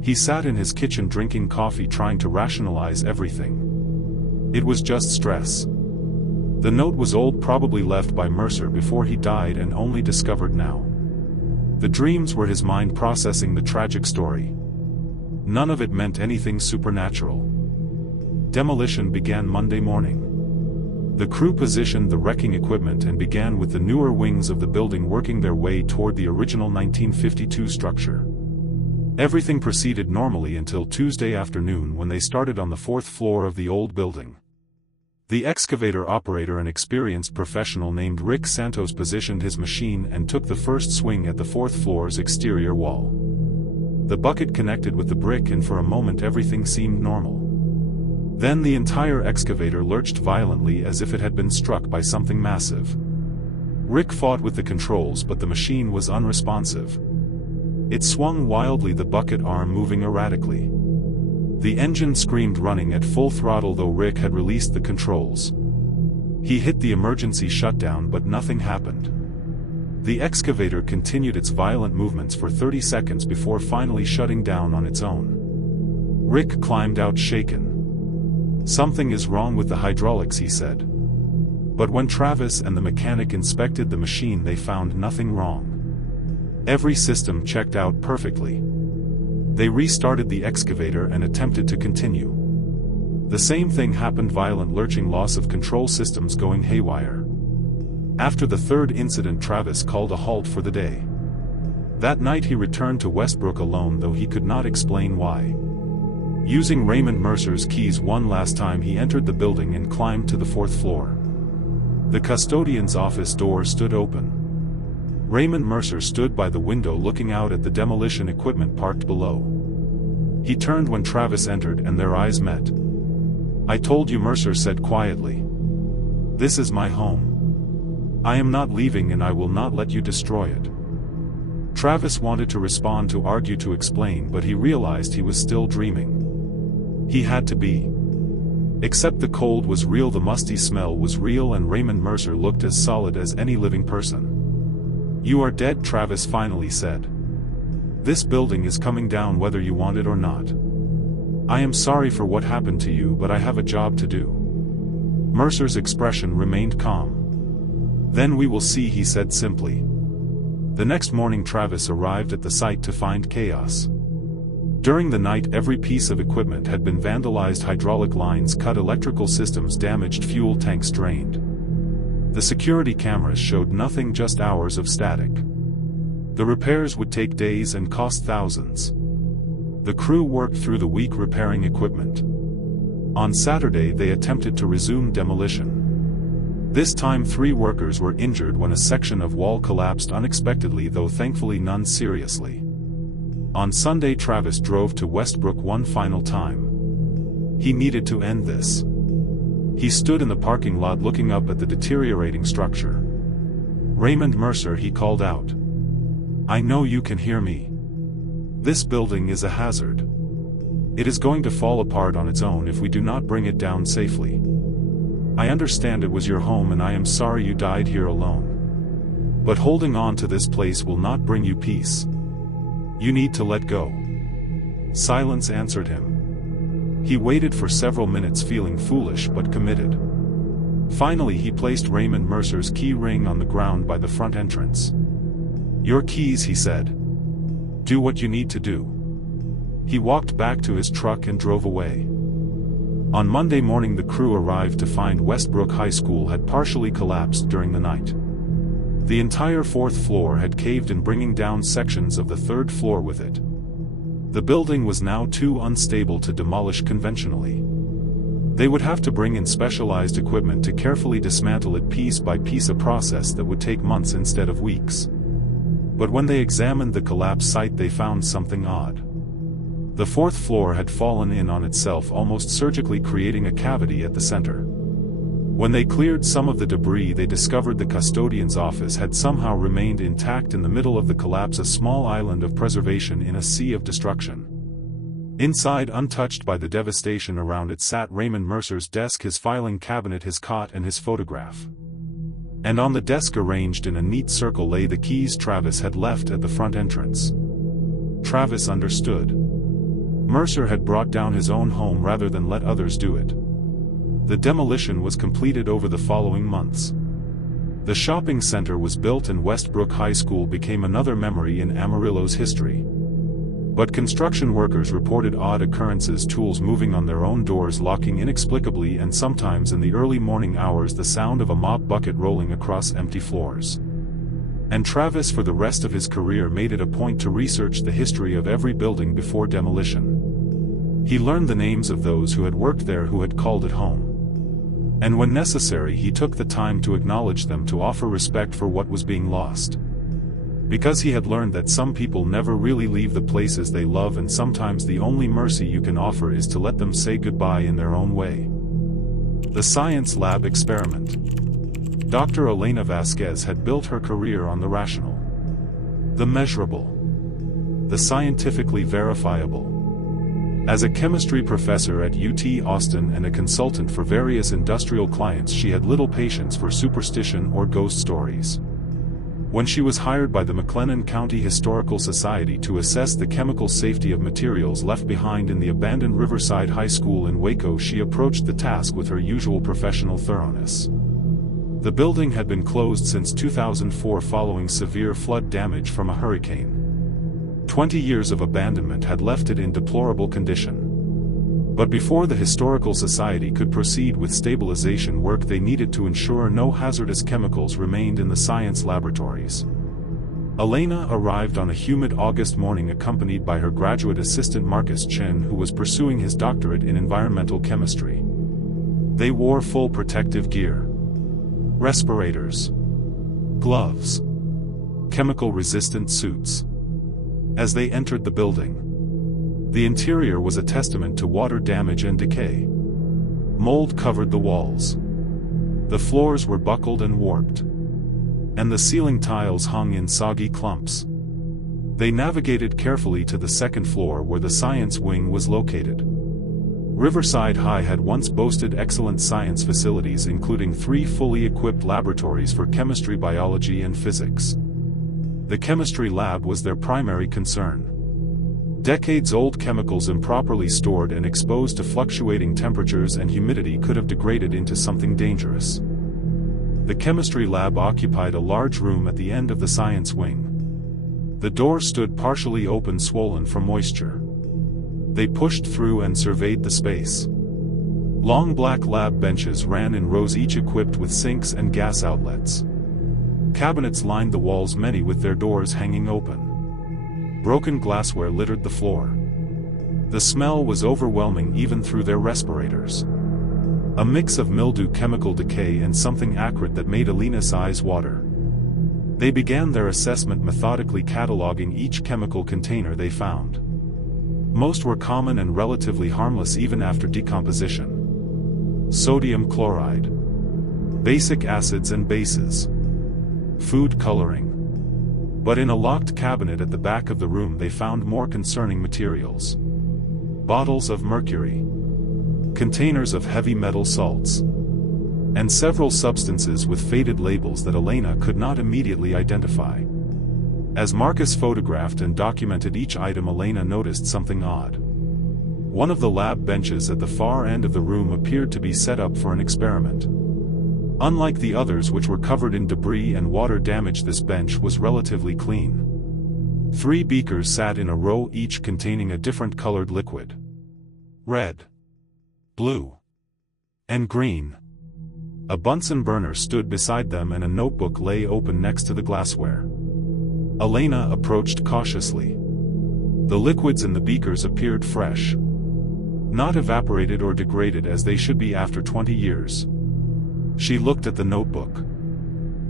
He sat in his kitchen drinking coffee, trying to rationalize everything. It was just stress. The note was old, probably left by Mercer before he died and only discovered now. The dreams were his mind processing the tragic story. None of it meant anything supernatural. Demolition began Monday morning. The crew positioned the wrecking equipment and began with the newer wings of the building, working their way toward the original 1952 structure. Everything proceeded normally until Tuesday afternoon, when they started on the 4th floor of the old building. The excavator operator, an experienced professional named Rick Santos, positioned his machine and took the first swing at the 4th floor's exterior wall. The bucket connected with the brick, and for a moment everything seemed normal. Then the entire excavator lurched violently as if it had been struck by something massive. Rick fought with the controls, but the machine was unresponsive. It swung wildly, the bucket arm moving erratically. The engine screamed, running at full throttle, though Rick had released the controls. He hit the emergency shutdown, but nothing happened. The excavator continued its violent movements for 30 seconds before finally shutting down on its own. Rick climbed out, shaken. "Something is wrong with the hydraulics," he said. But when Travis and the mechanic inspected the machine, they found nothing wrong. Every system checked out perfectly. They restarted the excavator and attempted to continue. The same thing happened: violent lurching, loss of control systems going haywire. After the third incident, Travis called a halt for the day. That night he returned to Westbrook alone, though he could not explain why. Using Raymond Mercer's keys one last time, he entered the building and climbed to the 4th floor. The custodian's office door stood open. Raymond Mercer stood by the window looking out at the demolition equipment parked below. He turned when Travis entered and their eyes met. "I told you," Mercer said quietly. "This is my home. I am not leaving and I will not let you destroy it." Travis wanted to respond, to argue, to explain, but he realized he was still dreaming. He had to be. Except the cold was real, the musty smell was real, and Raymond Mercer looked as solid as any living person. "You are dead," Travis finally said. "This building is coming down whether you want it or not. I am sorry for what happened to you, but I have a job to do." Mercer's expression remained calm. "Then we will see," he said simply. The next morning Travis arrived at the site to find chaos. During the night every piece of equipment had been vandalized: hydraulic lines cut, electrical systems damaged, fuel tanks drained. The security cameras showed nothing, just hours of static. The repairs would take days and cost thousands. The crew worked through the week repairing equipment. On Saturday they attempted to resume demolition. This time 3 workers were injured when a section of wall collapsed unexpectedly, though thankfully none seriously. On Sunday Travis drove to Westbrook one final time. He needed to end this. He stood in the parking lot looking up at the deteriorating structure. "Raymond Mercer," he called out. "I know you can hear me. This building is a hazard. It is going to fall apart on its own if we do not bring it down safely. I understand it was your home and I am sorry you died here alone. But holding on to this place will not bring you peace. You need to let go." Silence answered him. He waited for several minutes, feeling foolish but committed. Finally he placed Raymond Mercer's key ring on the ground by the front entrance. "Your keys," he said. "Do what you need to do." He walked back to his truck and drove away. On Monday morning the crew arrived to find Westbrook High School had partially collapsed during the night. The entire 4th floor had caved in, bringing down sections of the 3rd floor with it. The building was now too unstable to demolish conventionally. They would have to bring in specialized equipment to carefully dismantle it piece by piece, a process that would take months instead of weeks. But when they examined the collapsed site they found something odd. The 4th floor had fallen in on itself, almost surgically, creating a cavity at the center. When they cleared some of the debris they discovered the custodian's office had somehow remained intact in the middle of the collapse, a small island of preservation in a sea of destruction. Inside, untouched by the devastation around it, sat Raymond Mercer's desk, his filing cabinet, his cot, and his photograph. And on the desk, arranged in a neat circle, lay the keys Travis had left at the front entrance. Travis understood. Mercer had brought down his own home rather than let others do it. The demolition was completed over the following months. The shopping center was built and Westbrook High School became another memory in Amarillo's history. But construction workers reported odd occurrences: tools moving on their own, doors locking inexplicably, and sometimes in the early morning hours the sound of a mop bucket rolling across empty floors. And Travis, for the rest of his career, made it a point to research the history of every building before demolition. He learned the names of those who had worked there, who had called it home. And when necessary he took the time to acknowledge them, to offer respect for what was being lost. Because he had learned that some people never really leave the places they love, and sometimes the only mercy you can offer is to let them say goodbye in their own way. The science lab experiment. Dr. Elena Vasquez had built her career on the rational, the measurable, the scientifically verifiable. As a chemistry professor at UT Austin and a consultant for various industrial clients, she had little patience for superstition or ghost stories. When she was hired by the McLennan County Historical Society to assess the chemical safety of materials left behind in the abandoned Riverside High School in Waco, she approached the task with her usual professional thoroughness. The building had been closed since 2004 following severe flood damage from a hurricane. 20 years of abandonment had left it in deplorable condition. But before the Historical Society could proceed with stabilization work, they needed to ensure no hazardous chemicals remained in the science laboratories. Elena arrived on a humid August morning accompanied by her graduate assistant Marcus Chen, who was pursuing his doctorate in environmental chemistry. They wore full protective gear: respirators, gloves, chemical-resistant suits. As they entered the building, the interior was a testament to water damage and decay. Mold covered the walls. The floors were buckled and warped, and the ceiling tiles hung in soggy clumps. They navigated carefully to the second floor where the science wing was located. Riverside High had once boasted excellent science facilities, including 3 fully equipped laboratories for chemistry, biology, and physics. The chemistry lab was their primary concern. Decades-old chemicals improperly stored and exposed to fluctuating temperatures and humidity could have degraded into something dangerous. The chemistry lab occupied a large room at the end of the science wing. The door stood partially open, swollen from moisture. They pushed through and surveyed the space. Long black lab benches ran in rows, each equipped with sinks and gas outlets. Cabinets lined the walls, many with their doors hanging open. Broken glassware littered the floor. The smell was overwhelming even through their respirators. A mix of mildew, chemical decay, and something acrid that made Elena's eyes water. They began their assessment, methodically cataloging each chemical container they found. Most were common and relatively harmless even after decomposition. Sodium chloride, basic acids and bases, food coloring. But in a locked cabinet at the back of the room they found more concerning materials. Bottles of mercury, containers of heavy metal salts, and several substances with faded labels that Elena could not immediately identify. As Marcus photographed and documented each item, Elena noticed something odd. One of the lab benches at the far end of the room appeared to be set up for an experiment. Unlike the others, which were covered in debris and water damage, this bench was relatively clean. 3 beakers sat in a row, each containing a different colored liquid: red, blue, and green. A Bunsen burner stood beside them and a notebook lay open next to the glassware. Elena approached cautiously. The liquids in the beakers appeared fresh, not evaporated or degraded as they should be after 20 years. She looked at the notebook.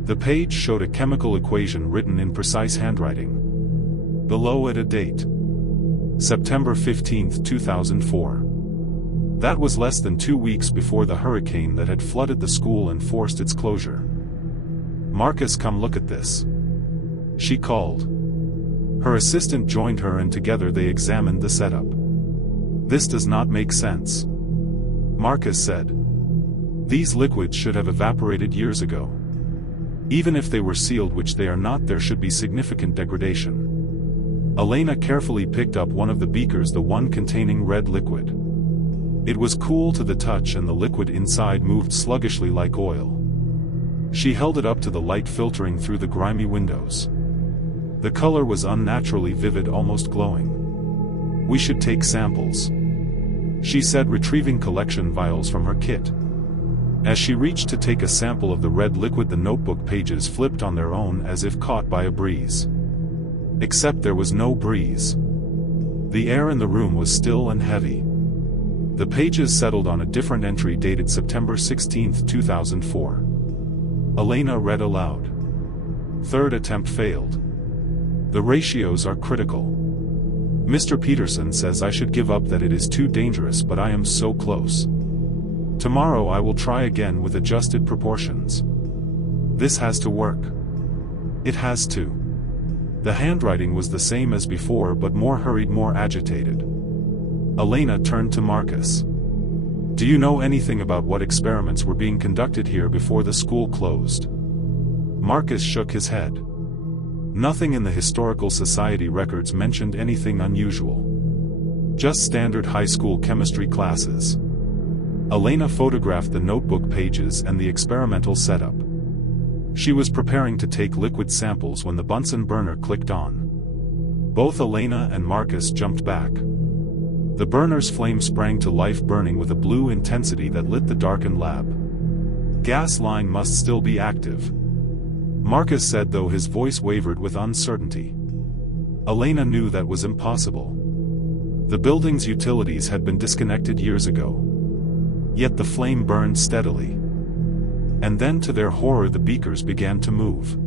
The page showed a chemical equation written in precise handwriting. Below it a date: September 15, 2004. That was less than 2 weeks before the hurricane that had flooded the school and forced its closure. "Marcus, come look at this," she called. Her assistant joined her and together they examined the setup. "This does not make sense," Marcus said. "These liquids should have evaporated years ago. Even if they were sealed, which they are not, there should be significant degradation." Elena carefully picked up one of the beakers, the one containing red liquid. It was cool to the touch and the liquid inside moved sluggishly like oil. She held it up to the light filtering through the grimy windows. The color was unnaturally vivid, almost glowing. "We should take samples," she said, retrieving collection vials from her kit. As she reached to take a sample of the red liquid, the notebook pages flipped on their own as if caught by a breeze. Except there was no breeze. The air in the room was still and heavy. The pages settled on a different entry dated September 16, 2004. Elena read aloud. "Third attempt failed. The ratios are critical. Mr. Peterson says I should give up, that it is too dangerous, but I am so close. Tomorrow I will try again with adjusted proportions. This has to work. It has to." The handwriting was the same as before, but more hurried, more agitated. Elena turned to Marcus. "Do you know anything about what experiments were being conducted here before the school closed?" Marcus shook his head. Nothing in the Historical Society records mentioned anything unusual. Just standard high school chemistry classes. Elena photographed the notebook pages and the experimental setup. She was preparing to take liquid samples when the Bunsen burner clicked on. Both Elena and Marcus jumped back. The burner's flame sprang to life, burning with a blue intensity that lit the darkened lab. Gas line must still be active, Marcus said, though his voice wavered with uncertainty. Elena knew that was impossible. The building's utilities had been disconnected years ago. Yet the flame burned steadily. And then, to their horror, the beakers began to move.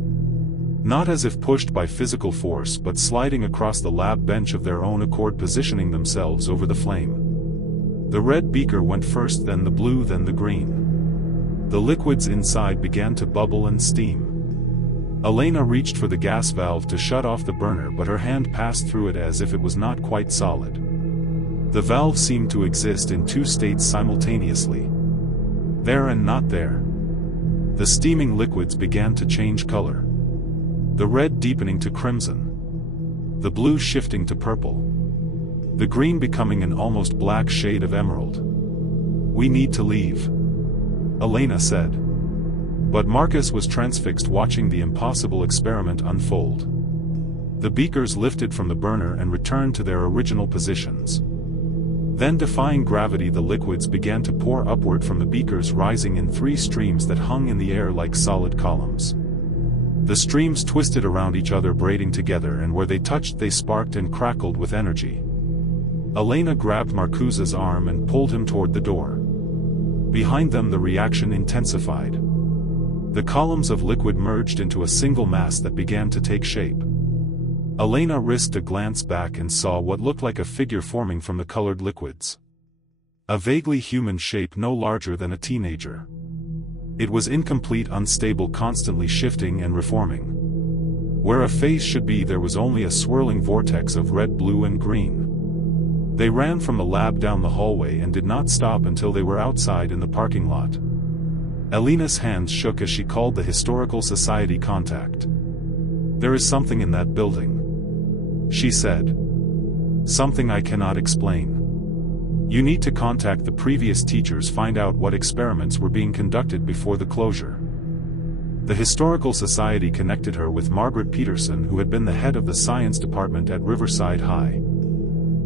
Not as if pushed by physical force, but sliding across the lab bench of their own accord, positioning themselves over the flame. The red beaker went first, then the blue, then the green. The liquids inside began to bubble and steam. Elena reached for the gas valve to shut off the burner, but her hand passed through it as if it was not quite solid. The valve seemed to exist in two states simultaneously. There and not there. The steaming liquids began to change color. The red deepening to crimson. The blue shifting to purple. The green becoming an almost black shade of emerald. "We need to leave," Elena said. But Marcus was transfixed, watching the impossible experiment unfold. The beakers lifted from the burner and returned to their original positions. Then, defying gravity, the liquids began to pour upward from the beakers, rising in three streams that hung in the air like solid columns. The streams twisted around each other, braiding together, and where they touched they sparked and crackled with energy. Elena grabbed Marcuse's arm and pulled him toward the door. Behind them the reaction intensified. The columns of liquid merged into a single mass that began to take shape. Elena risked a glance back and saw what looked like a figure forming from the colored liquids. A vaguely human shape, no larger than a teenager. It was incomplete, unstable, constantly shifting and reforming. Where a face should be, there was only a swirling vortex of red, blue, and green. They ran from the lab down the hallway and did not stop until they were outside in the parking lot. Elena's hands shook as she called the Historical Society contact. "There is something in that building," she said. "Something I cannot explain. You need to contact the previous teachers, find out what experiments were being conducted before the closure." The Historical Society connected her with Margaret Peterson, who had been the head of the science department at Riverside High.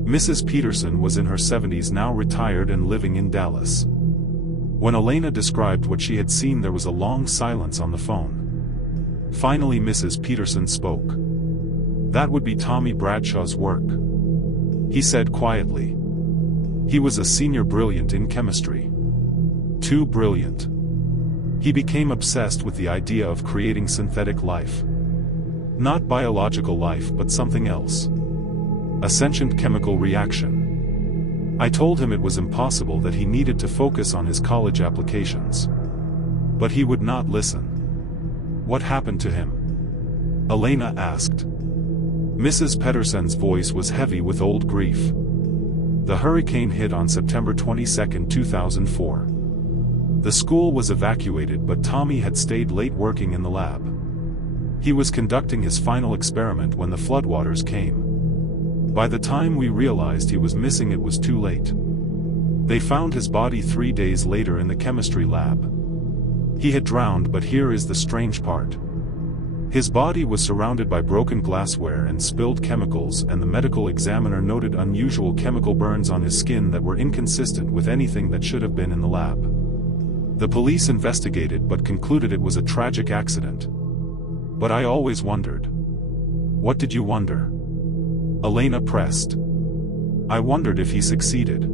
Mrs. Peterson was in her 70s now, retired and living in Dallas. When Elena described what she had seen, there was a long silence on the phone. Finally Mrs. Peterson spoke. "That would be Tommy Bradshaw's work," he said quietly. "He was a senior, brilliant in chemistry. Too brilliant. He became obsessed with the idea of creating synthetic life. Not biological life, but something else. A sentient chemical reaction. I told him it was impossible, that he needed to focus on his college applications. But he would not listen." "What happened to him?" Elena asked. Mrs. Peterson's voice was heavy with old grief. "The hurricane hit on September 22, 2004. The school was evacuated, but Tommy had stayed late working in the lab. He was conducting his final experiment when the floodwaters came. By the time we realized he was missing, it was too late. They found his body 3 days later in the chemistry lab. He had drowned, but here is the strange part. His body was surrounded by broken glassware and spilled chemicals, and the medical examiner noted unusual chemical burns on his skin that were inconsistent with anything that should have been in the lab. The police investigated but concluded it was a tragic accident. But I always wondered." "What did you wonder?" Elena pressed. "I wondered if he succeeded.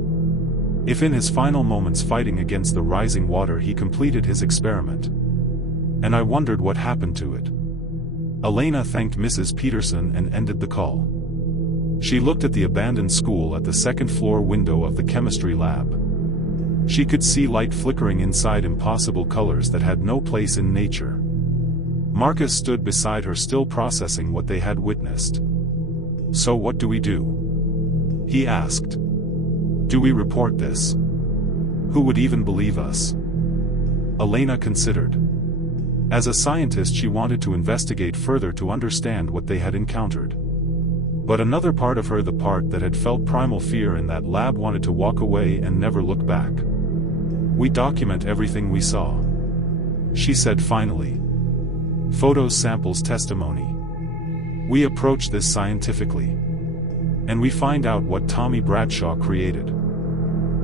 If in his final moments fighting against the rising water he completed his experiment. And I wondered what happened to it." Elena thanked Mrs. Peterson and ended the call. She looked at the abandoned school at the second-floor window of the chemistry lab. She could see light flickering inside, impossible colors that had no place in nature. Marcus stood beside her, still processing what they had witnessed. "So what do we do?" he asked. "Do we report this? Who would even believe us?" Elena considered. As a scientist, she wanted to investigate further to understand what they had encountered. But another part of her, the part that had felt primal fear in that lab, wanted to walk away and never look back. "We document everything we saw," she said finally. "Photos, samples, testimony. We approach this scientifically. And we find out what Tommy Bradshaw created.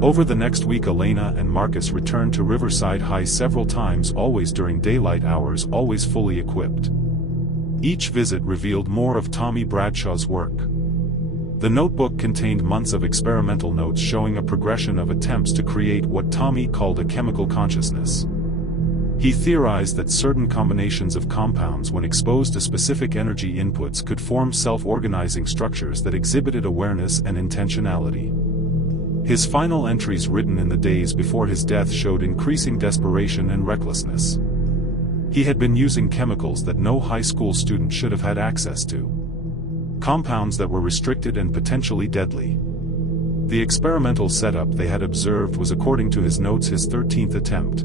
Over the next week, Elena and Marcus returned to Riverside High several times, always during daylight hours, always fully equipped. Each visit revealed more of Tommy Bradshaw's work. The notebook contained months of experimental notes showing a progression of attempts to create what Tommy called a chemical consciousness. He theorized that certain combinations of compounds, when exposed to specific energy inputs, could form self-organizing structures that exhibited awareness and intentionality. His final entries, written in the days before his death, showed increasing desperation and recklessness. He had been using chemicals that no high school student should have had access to. Compounds that were restricted and potentially deadly. The experimental setup they had observed was, according to his notes, his 13th attempt.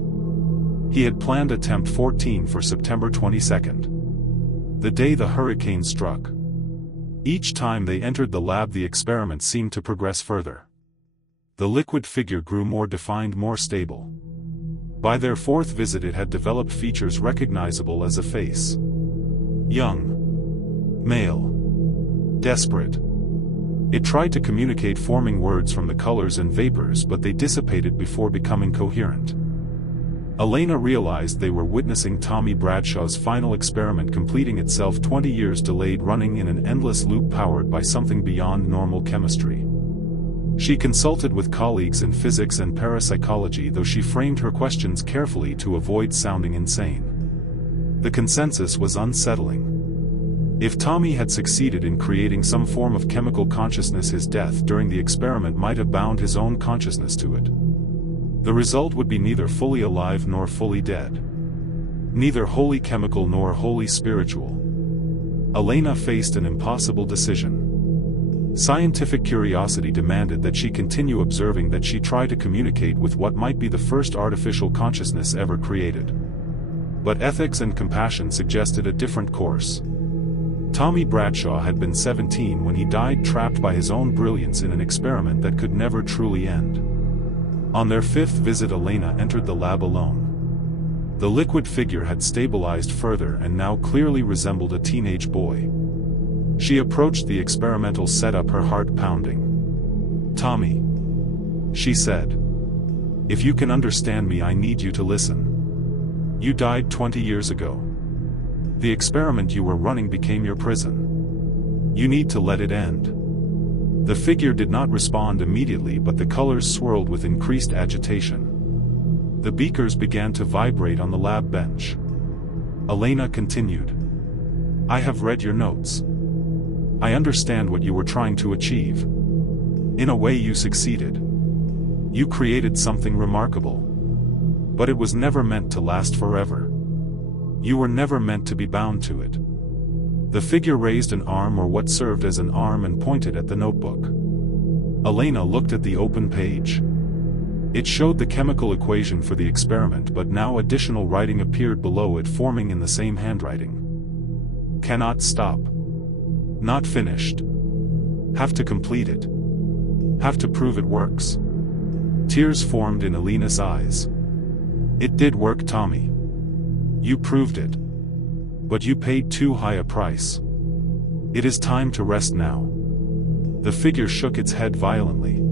He had planned attempt 14 for September 22nd, the day the hurricane struck. Each time they entered the lab, the experiment seemed to progress further. The liquid figure grew more defined, more stable. By their fourth visit, it had developed features recognizable as a face. Young. Male. Desperate. It tried to communicate, forming words from the colors and vapors, but they dissipated before becoming coherent. Elena realized they were witnessing Tommy Bradshaw's final experiment completing itself, 20 years delayed, running in an endless loop powered by something beyond normal chemistry. She consulted with colleagues in physics and parapsychology, though she framed her questions carefully to avoid sounding insane. The consensus was unsettling. If Tommy had succeeded in creating some form of chemical consciousness, his death during the experiment might have bound his own consciousness to it. The result would be neither fully alive nor fully dead. Neither wholly chemical nor wholly spiritual. Elena faced an impossible decision. Scientific curiosity demanded that she continue observing, that she try to communicate with what might be the first artificial consciousness ever created. But ethics and compassion suggested a different course. Tommy Bradshaw had been 17 when he died, trapped by his own brilliance in an experiment that could never truly end. On their fifth visit, Elena entered the lab alone. The liquid figure had stabilized further and now clearly resembled a teenage boy. She approached the experimental setup, her heart pounding. "Tommy," she said. "If you can understand me, I need you to listen. You died 20 years ago. The experiment you were running became your prison. You need to let it end." The figure did not respond immediately, but the colors swirled with increased agitation. The beakers began to vibrate on the lab bench. Elena continued. "I have read your notes. I understand what you were trying to achieve. In a way, you succeeded. You created something remarkable. But it was never meant to last forever. You were never meant to be bound to it." The figure raised an arm, or what served as an arm, and pointed at the notebook. Elena looked at the open page. It showed the chemical equation for the experiment, but now additional writing appeared below it, forming in the same handwriting. "Cannot stop. Not finished. Have to complete it. Have to prove it works." Tears formed in Elena's eyes. "It did work, Tommy. You proved it. But you paid too high a price. It is time to rest now." The figure shook its head violently.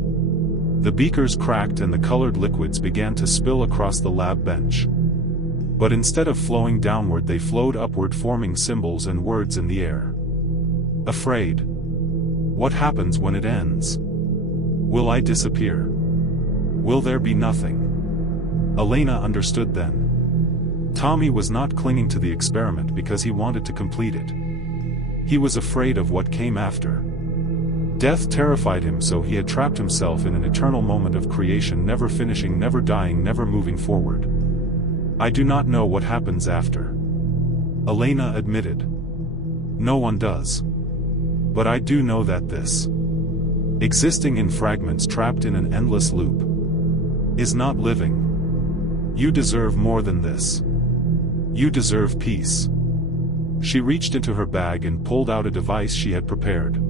The beakers cracked and the colored liquids began to spill across the lab bench. But instead of flowing downward, they flowed upward, forming symbols and words in the air. "Afraid. What happens when it ends? Will I disappear? Will there be nothing?" Elena understood then. Tommy was not clinging to the experiment because he wanted to complete it. He was afraid of what came after. Death terrified him, so he had trapped himself in an eternal moment of creation, never finishing, never dying, never moving forward. "I do not know what happens after," Elena admitted. "No one does. But I do know that this, existing in fragments trapped in an endless loop, is not living. You deserve more than this. You deserve peace." She reached into her bag and pulled out a device she had prepared.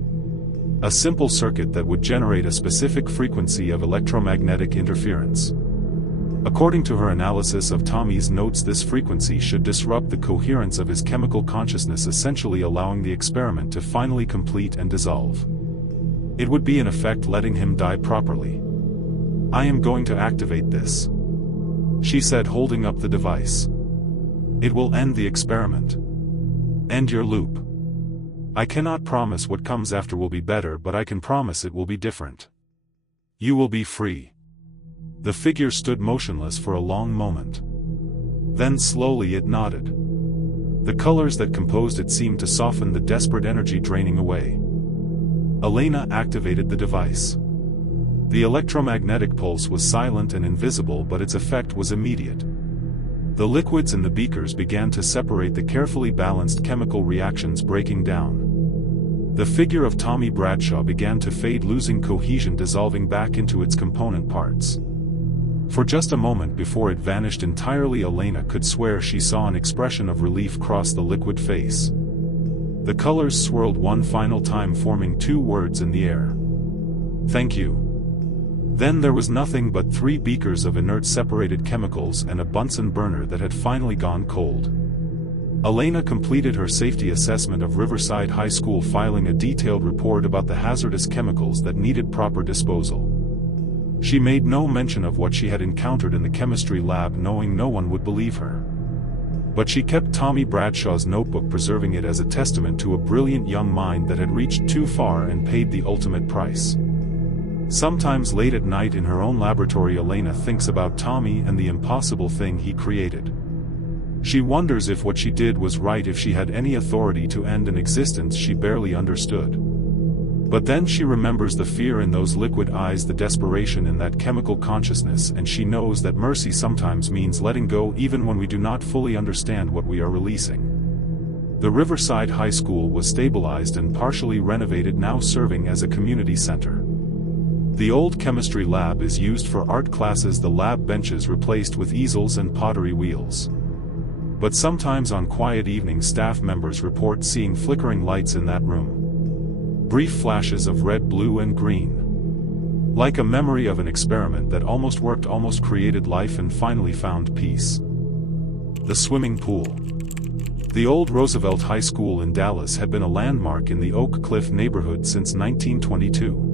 A simple circuit that would generate a specific frequency of electromagnetic interference. According to her analysis of Tommy's notes, this frequency should disrupt the coherence of his chemical consciousness, essentially allowing the experiment to finally complete and dissolve. It would be in effect letting him die properly. "I am going to activate this," she said, holding up the device. "It will end the experiment. End your loop. I cannot promise what comes after will be better, but I can promise it will be different. You will be free." The figure stood motionless for a long moment. Then slowly it nodded. The colors that composed it seemed to soften the desperate energy draining away. Elena activated the device. The electromagnetic pulse was silent and invisible, but its effect was immediate. The liquids in the beakers began to separate, the carefully balanced chemical reactions breaking down. The figure of Tommy Bradshaw began to fade, losing cohesion, dissolving back into its component parts. For just a moment before it vanished entirely, Elena could swear she saw an expression of relief cross the liquid face. The colors swirled one final time, forming two words in the air. "Thank you." Then there was nothing but 3 beakers of inert separated chemicals and a Bunsen burner that had finally gone cold. Elena completed her safety assessment of Riverside High School, filing a detailed report about the hazardous chemicals that needed proper disposal. She made no mention of what she had encountered in the chemistry lab, knowing no one would believe her. But she kept Tommy Bradshaw's notebook, preserving it as a testament to a brilliant young mind that had reached too far and paid the ultimate price. Sometimes late at night in her own laboratory, Elena thinks about Tommy and the impossible thing he created. She wonders if what she did was right, if she had any authority to end an existence she barely understood. But then she remembers the fear in those liquid eyes, the desperation in that chemical consciousness, and she knows that mercy sometimes means letting go even when we do not fully understand what we are releasing. The Riverside High School was stabilized and partially renovated, now serving as a community center. The old chemistry lab is used for art classes, the lab benches replaced with easels and pottery wheels. But sometimes on quiet evenings, staff members report seeing flickering lights in that room. Brief flashes of red, blue and green. Like a memory of an experiment that almost worked, almost created life and finally found peace. The swimming pool. The old Roosevelt High School in Dallas had been a landmark in the Oak Cliff neighborhood since 1922.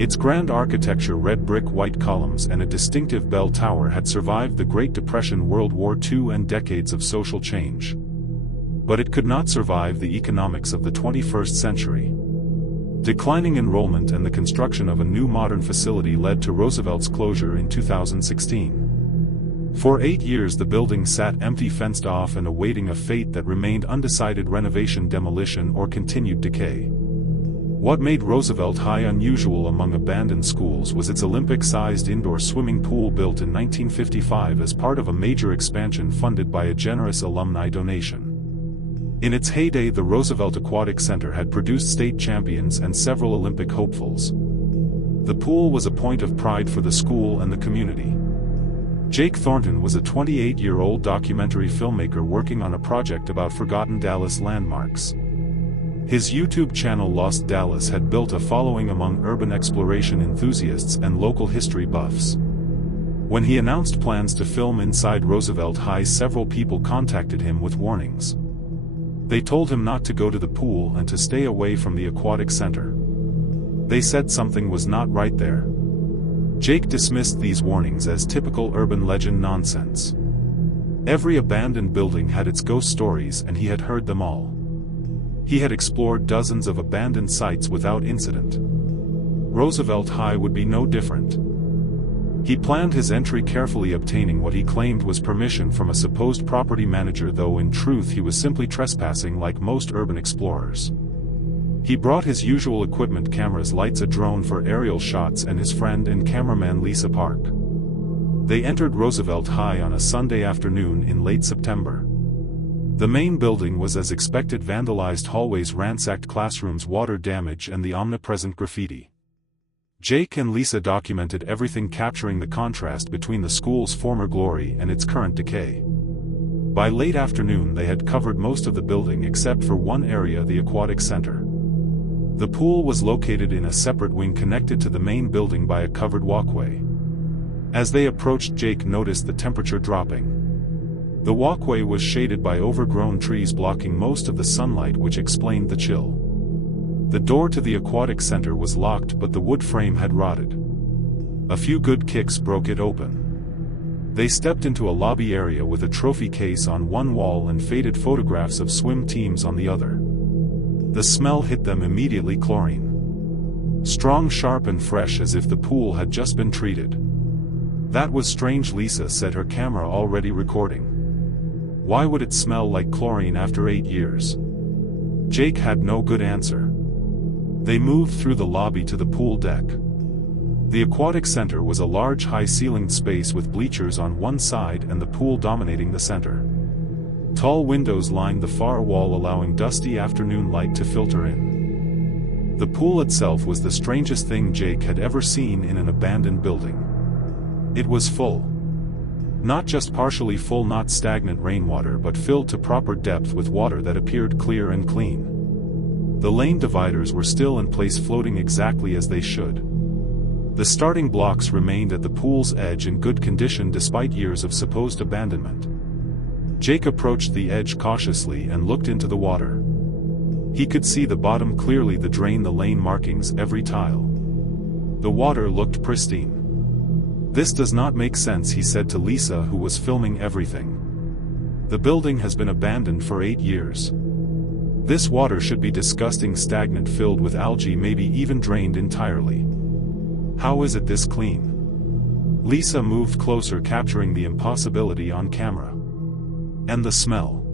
Its grand architecture, red brick, white columns and a distinctive bell tower had survived the Great Depression, World War II and decades of social change. But it could not survive the economics of the 21st century. Declining enrollment and the construction of a new modern facility led to Roosevelt's closure in 2016. For 8 years the building sat empty, fenced off and awaiting a fate that remained undecided: renovation, demolition, or continued decay. What made Roosevelt High unusual among abandoned schools was its Olympic-sized indoor swimming pool, built in 1955 as part of a major expansion funded by a generous alumni donation. In its heyday, the Roosevelt Aquatic Center had produced state champions and several Olympic hopefuls. The pool was a point of pride for the school and the community. Jake Thornton was a 28-year-old documentary filmmaker working on a project about forgotten Dallas landmarks. His YouTube channel Lost Dallas had built a following among urban exploration enthusiasts and local history buffs. When he announced plans to film inside Roosevelt High, several people contacted him with warnings. They told him not to go to the pool and to stay away from the aquatic center. They said something was not right there. Jake dismissed these warnings as typical urban legend nonsense. Every abandoned building had its ghost stories, and he had heard them all. He had explored dozens of abandoned sites without incident. Roosevelt High would be no different. He planned his entry carefully, obtaining what he claimed was permission from a supposed property manager, though in truth he was simply trespassing like most urban explorers. He brought his usual equipment: cameras, lights, a drone for aerial shots, and his friend and cameraman Lisa Park. They entered Roosevelt High on a Sunday afternoon in late September. The main building was as expected: vandalized hallways, ransacked classrooms, water damage, and the omnipresent graffiti. Jake and Lisa documented everything, capturing the contrast between the school's former glory and its current decay. By late afternoon they had covered most of the building except for one area, the aquatic center. The pool was located in a separate wing connected to the main building by a covered walkway. As they approached, Jake noticed the temperature dropping. The walkway was shaded by overgrown trees blocking most of the sunlight, which explained the chill. The door to the aquatic center was locked, but the wood frame had rotted. A few good kicks broke it open. They stepped into a lobby area with a trophy case on one wall and faded photographs of swim teams on the other. The smell hit them immediately: chlorine. Strong, sharp and fresh, as if the pool had just been treated. That was strange, Lisa said, her camera already recording. Why would it smell like chlorine after 8 years? Jake had no good answer. They moved through the lobby to the pool deck. The aquatic center was a large, high-ceilinged space with bleachers on one side and the pool dominating the center. Tall windows lined the far wall, allowing dusty afternoon light to filter in. The pool itself was the strangest thing Jake had ever seen in an abandoned building. It was full. Not just partially full, not stagnant rainwater, but filled to proper depth with water that appeared clear and clean. The lane dividers were still in place, floating exactly as they should. The starting blocks remained at the pool's edge in good condition despite years of supposed abandonment. Jake approached the edge cautiously and looked into the water. He could see the bottom clearly, the drain, the lane markings, every tile. The water looked pristine. This does not make sense, he said to Lisa, who was filming everything. The building has been abandoned for 8 years. This water should be disgusting, stagnant, filled with algae, maybe even drained entirely. How is it this clean? Lisa moved closer, capturing the impossibility on camera. And the smell.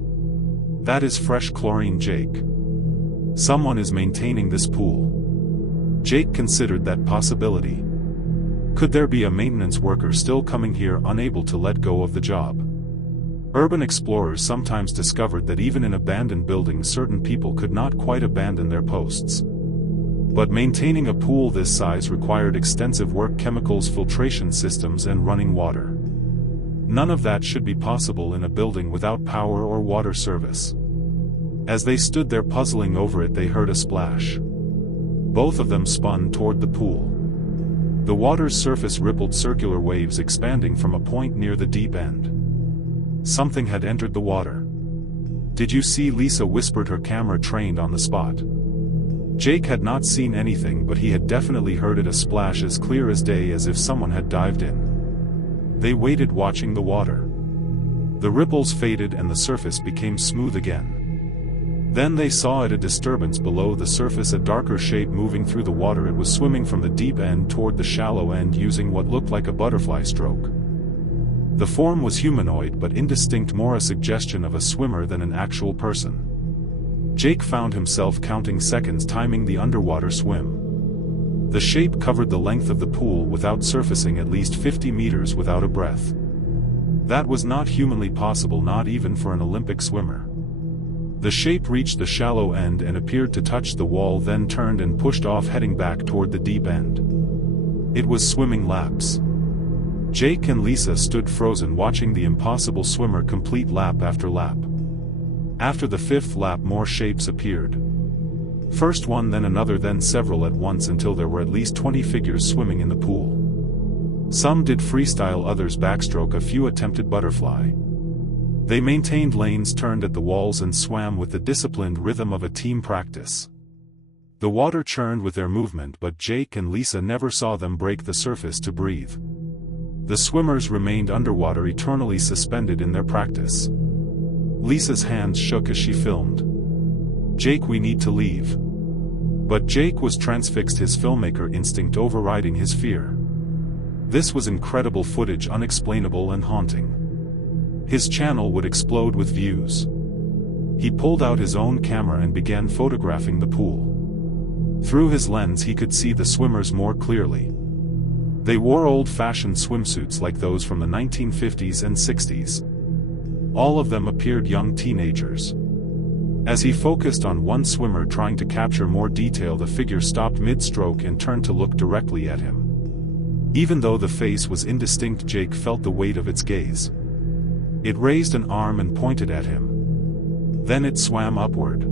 That is fresh chlorine, Jake. Someone is maintaining this pool. Jake considered that possibility. Could there be a maintenance worker still coming here, unable to let go of the job? Urban explorers sometimes discovered that even in abandoned buildings, certain people could not quite abandon their posts. But maintaining a pool this size required extensive work: chemicals, filtration systems and running water. None of that should be possible in a building without power or water service. As they stood there puzzling over it, they heard a splash. Both of them spun toward the pool. The water's surface rippled, circular waves expanding from a point near the deep end. Something had entered the water. Did you see? Lisa whispered, her camera trained on the spot. Jake had not seen anything, but he had definitely heard it, a splash as clear as day, as if someone had dived in. They waited, watching the water. The ripples faded and the surface became smooth again. Then they saw at a disturbance below the surface a darker shape moving through the water. It was swimming from the deep end toward the shallow end using what looked like a butterfly stroke. The form was humanoid but indistinct, more a suggestion of a swimmer than an actual person. Jake found himself counting seconds, timing the underwater swim. The shape covered the length of the pool without surfacing, at least 50 meters without a breath. That was not humanly possible, not even for an Olympic swimmer. The shape reached the shallow end and appeared to touch the wall, then turned and pushed off, heading back toward the deep end. It was swimming laps. Jake and Lisa stood frozen, watching the impossible swimmer complete lap after lap. After the 5th lap, more shapes appeared. First one, then another, then several at once, until there were at least 20 figures swimming in the pool. Some did freestyle, others backstroke, a few attempted butterfly. They maintained lanes, turned at the walls and swam with the disciplined rhythm of a team practice. The water churned with their movement, but Jake and Lisa never saw them break the surface to breathe. The swimmers remained underwater, eternally suspended in their practice. Lisa's hands shook as she filmed. Jake, we need to leave. But Jake was transfixed, his filmmaker instinct overriding his fear. This was incredible footage, unexplainable and haunting. His channel would explode with views. He pulled out his own camera and began photographing the pool. Through his lens he could see the swimmers more clearly. They wore old-fashioned swimsuits like those from the 1950s and 60s. All of them appeared young teenagers. As he focused on one swimmer, trying to capture more detail, the figure stopped mid-stroke and turned to look directly at him. Even though the face was indistinct, Jake felt the weight of its gaze. It raised an arm and pointed at him. Then it swam upward.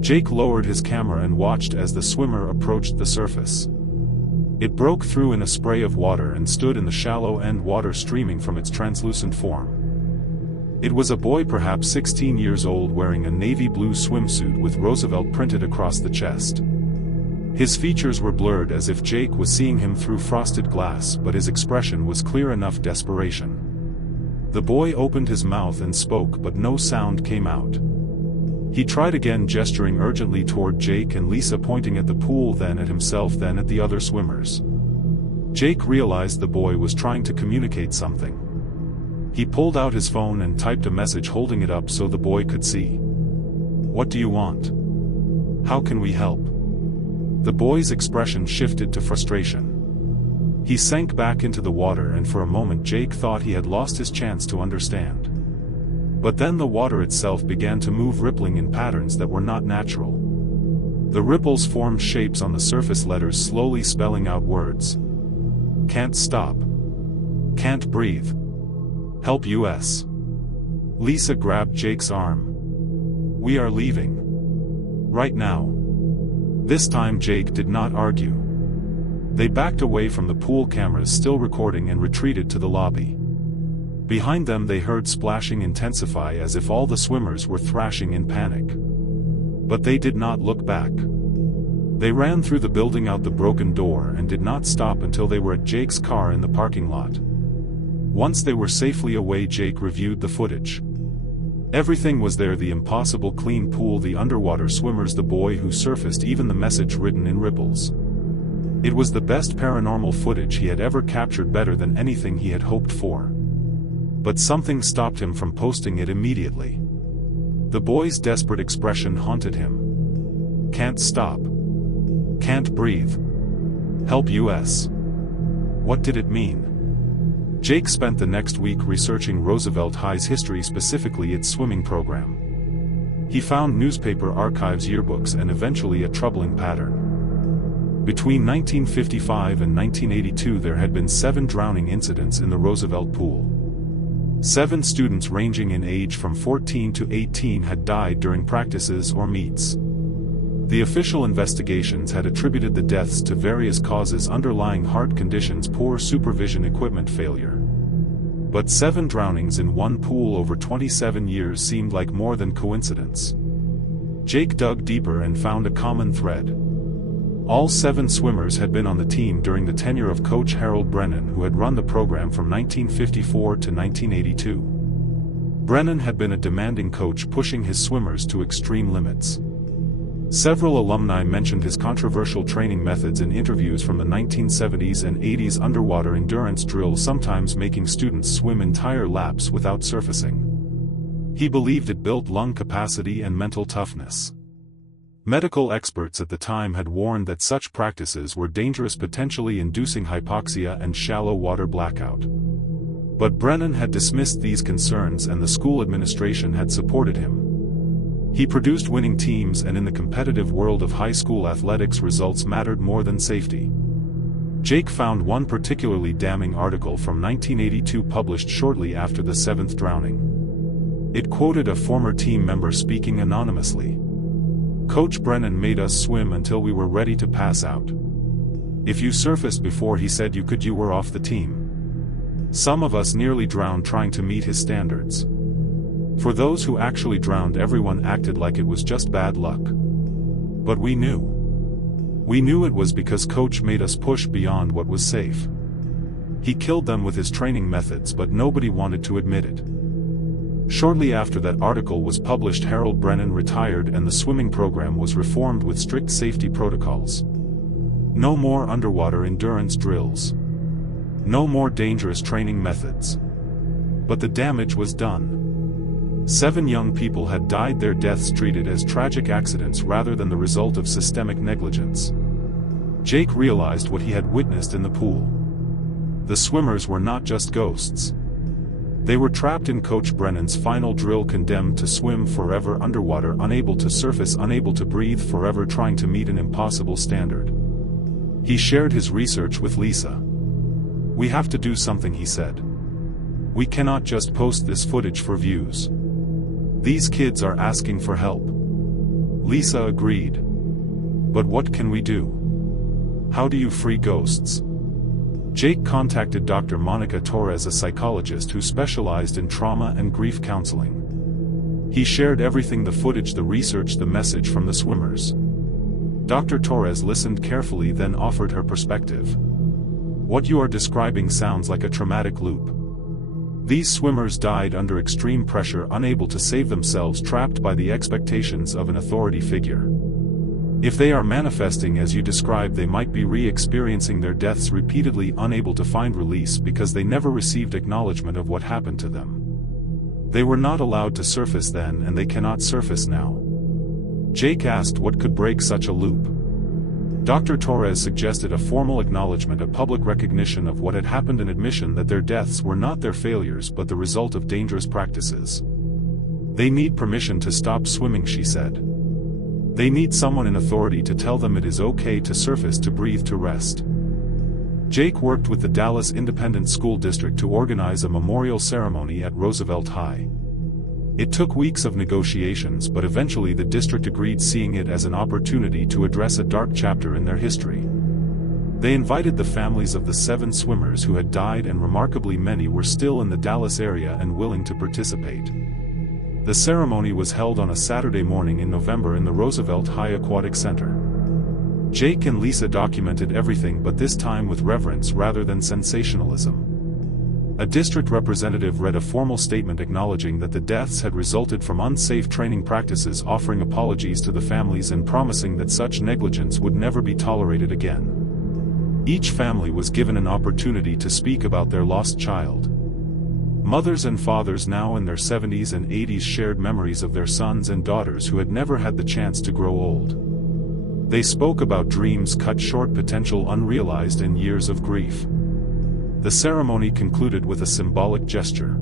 Jake lowered his camera and watched as the swimmer approached the surface. It broke through in a spray of water and stood in the shallow end, water streaming from its translucent form. It was a boy, perhaps 16 years old, wearing a navy blue swimsuit with Roosevelt printed across the chest. His features were blurred as if Jake was seeing him through frosted glass, but his expression was clear enough: desperation. The boy opened his mouth and spoke, but no sound came out. He tried again, gesturing urgently toward Jake and Lisa, pointing at the pool, then at himself, then at the other swimmers. Jake realized the boy was trying to communicate something. He pulled out his phone and typed a message, holding it up so the boy could see. "What do you want? How can we help?" The boy's expression shifted to frustration. He sank back into the water, and for a moment Jake thought he had lost his chance to understand. But then the water itself began to move, rippling in patterns that were not natural. The ripples formed shapes on the surface, letters slowly spelling out words. "Can't stop. Can't breathe. Help US." Lisa grabbed Jake's arm. "We are leaving. Right now." This time Jake did not argue. They backed away from the pool, cameras still recording, and retreated to the lobby. Behind them they heard splashing intensify, as if all the swimmers were thrashing in panic. But they did not look back. They ran through the building, out the broken door, and did not stop until they were at Jake's car in the parking lot. Once they were safely away, Jake reviewed the footage. Everything was there: the impossible clean pool, the underwater swimmers, the boy who surfaced, even the message written in ripples. It was the best paranormal footage he had ever captured, better than anything he had hoped for. But something stopped him from posting it immediately. The boy's desperate expression haunted him. "Can't stop. Can't breathe. Help US." What did it mean? Jake spent the next week researching Roosevelt High's history, specifically its swimming program. He found newspaper archives, yearbooks, and eventually a troubling pattern. Between 1955 and 1982 there had been 7 drowning incidents in the Roosevelt pool. 7 students ranging in age from 14 to 18 had died during practices or meets. The official investigations had attributed the deaths to various causes: underlying heart conditions, poor supervision, equipment failure. But 7 drownings in one pool over 27 years seemed like more than coincidence. Jake dug deeper and found a common thread. All 7 swimmers had been on the team during the tenure of Coach Harold Brennan, who had run the program from 1954 to 1982. Brennan had been a demanding coach, pushing his swimmers to extreme limits. Several alumni mentioned his controversial training methods in interviews from the 1970s and 80s: underwater endurance drills, sometimes making students swim entire laps without surfacing. He believed it built lung capacity and mental toughness. Medical experts at the time had warned that such practices were dangerous, potentially inducing hypoxia and shallow water blackout. But Brennan had dismissed these concerns, and the school administration had supported him. He produced winning teams, and in the competitive world of high school athletics, results mattered more than safety. Jake found one particularly damning article from 1982 published shortly after the 7th drowning. It quoted a former team member speaking anonymously. "Coach Brennan made us swim until we were ready to pass out. If you surfaced before he said you could, you were off the team. Some of us nearly drowned trying to meet his standards. For those who actually drowned, everyone acted like it was just bad luck. But we knew. We knew it was because Coach made us push beyond what was safe. He killed them with his training methods, but nobody wanted to admit it." Shortly after that article was published, Harold Brennan retired and the swimming program was reformed with strict safety protocols. No more underwater endurance drills. No more dangerous training methods. But the damage was done. 7 young people had died, their deaths treated as tragic accidents rather than the result of systemic negligence. Jake realized what he had witnessed in the pool. The swimmers were not just ghosts. They were trapped in Coach Brennan's final drill, condemned to swim forever underwater, unable to surface, unable to breathe, forever trying to meet an impossible standard. He shared his research with Lisa. "We have to do something," he said. "We cannot just post this footage for views. These kids are asking for help." Lisa agreed. "But what can we do? How do you free ghosts? Jake contacted Dr. Monica Torres, a psychologist who specialized in trauma and grief counseling. He shared everything: the footage, the research, the message from the swimmers. Dr. Torres listened carefully, then offered her perspective. What you are describing sounds like a traumatic loop. These swimmers died under extreme pressure, unable to save themselves, trapped by the expectations of an authority figure. If they are manifesting as you describe, they might be re-experiencing their deaths repeatedly, unable to find release because they never received acknowledgement of what happened to them. They were not allowed to surface then, and they cannot surface now. Jake asked what could break such a loop. Dr. Torres suggested a formal acknowledgement, a public recognition of what had happened, an admission that their deaths were not their failures but the result of dangerous practices. They need permission to stop swimming, she said. They need someone in authority to tell them it is okay to surface, to breathe, to rest. Jake worked with the Dallas Independent School District to organize a memorial ceremony at Roosevelt High. It took weeks of negotiations, but eventually the district agreed, seeing it as an opportunity to address a dark chapter in their history. They invited the families of the 7 swimmers who had died, and remarkably many were still in the Dallas area and willing to participate. The ceremony was held on a Saturday morning in November in the Roosevelt High Aquatic Center. Jake and Lisa documented everything, but this time with reverence rather than sensationalism. A district representative read a formal statement acknowledging that the deaths had resulted from unsafe training practices, offering apologies to the families and promising that such negligence would never be tolerated again. Each family was given an opportunity to speak about their lost child. Mothers and fathers now in their 70s and 80s shared memories of their sons and daughters who had never had the chance to grow old. They spoke about dreams cut short, potential unrealized, and years of grief. The ceremony concluded with a symbolic gesture.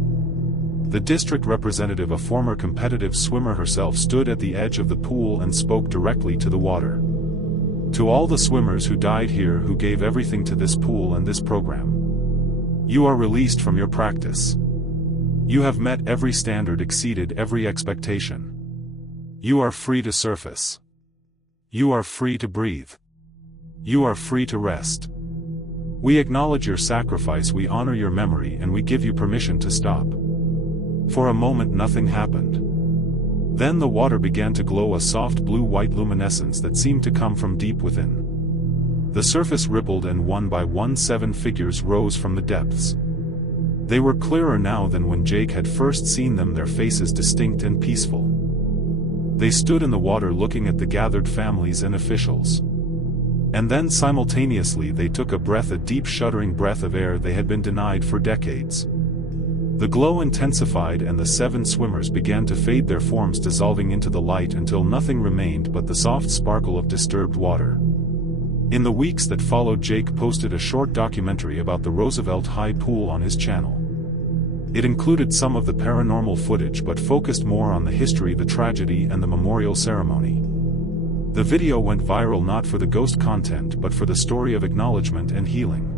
The district representative, a former competitive swimmer herself, stood at the edge of the pool and spoke directly to the water. To all the swimmers who died here, who gave everything to this pool and this program. You are released from your practice. You have met every standard, exceeded every expectation. You are free to surface. You are free to breathe. You are free to rest. We acknowledge your sacrifice, we honor your memory, and we give you permission to stop. For a moment nothing happened. Then the water began to glow, a soft blue-white luminescence that seemed to come from deep within. The surface rippled, and one by one 7 figures rose from the depths. They were clearer now than when Jake had first seen them, their faces distinct and peaceful. They stood in the water looking at the gathered families and officials. And then simultaneously they took a breath, a deep shuddering breath of air they had been denied for decades. The glow intensified, and the 7 swimmers began to fade, their forms dissolving into the light until nothing remained but the soft sparkle of disturbed water. In the weeks that followed, Jake posted a short documentary about the Roosevelt High pool on his channel. It included some of the paranormal footage but focused more on the history, the tragedy, and the memorial ceremony. The video went viral not for the ghost content but for the story of acknowledgement and healing.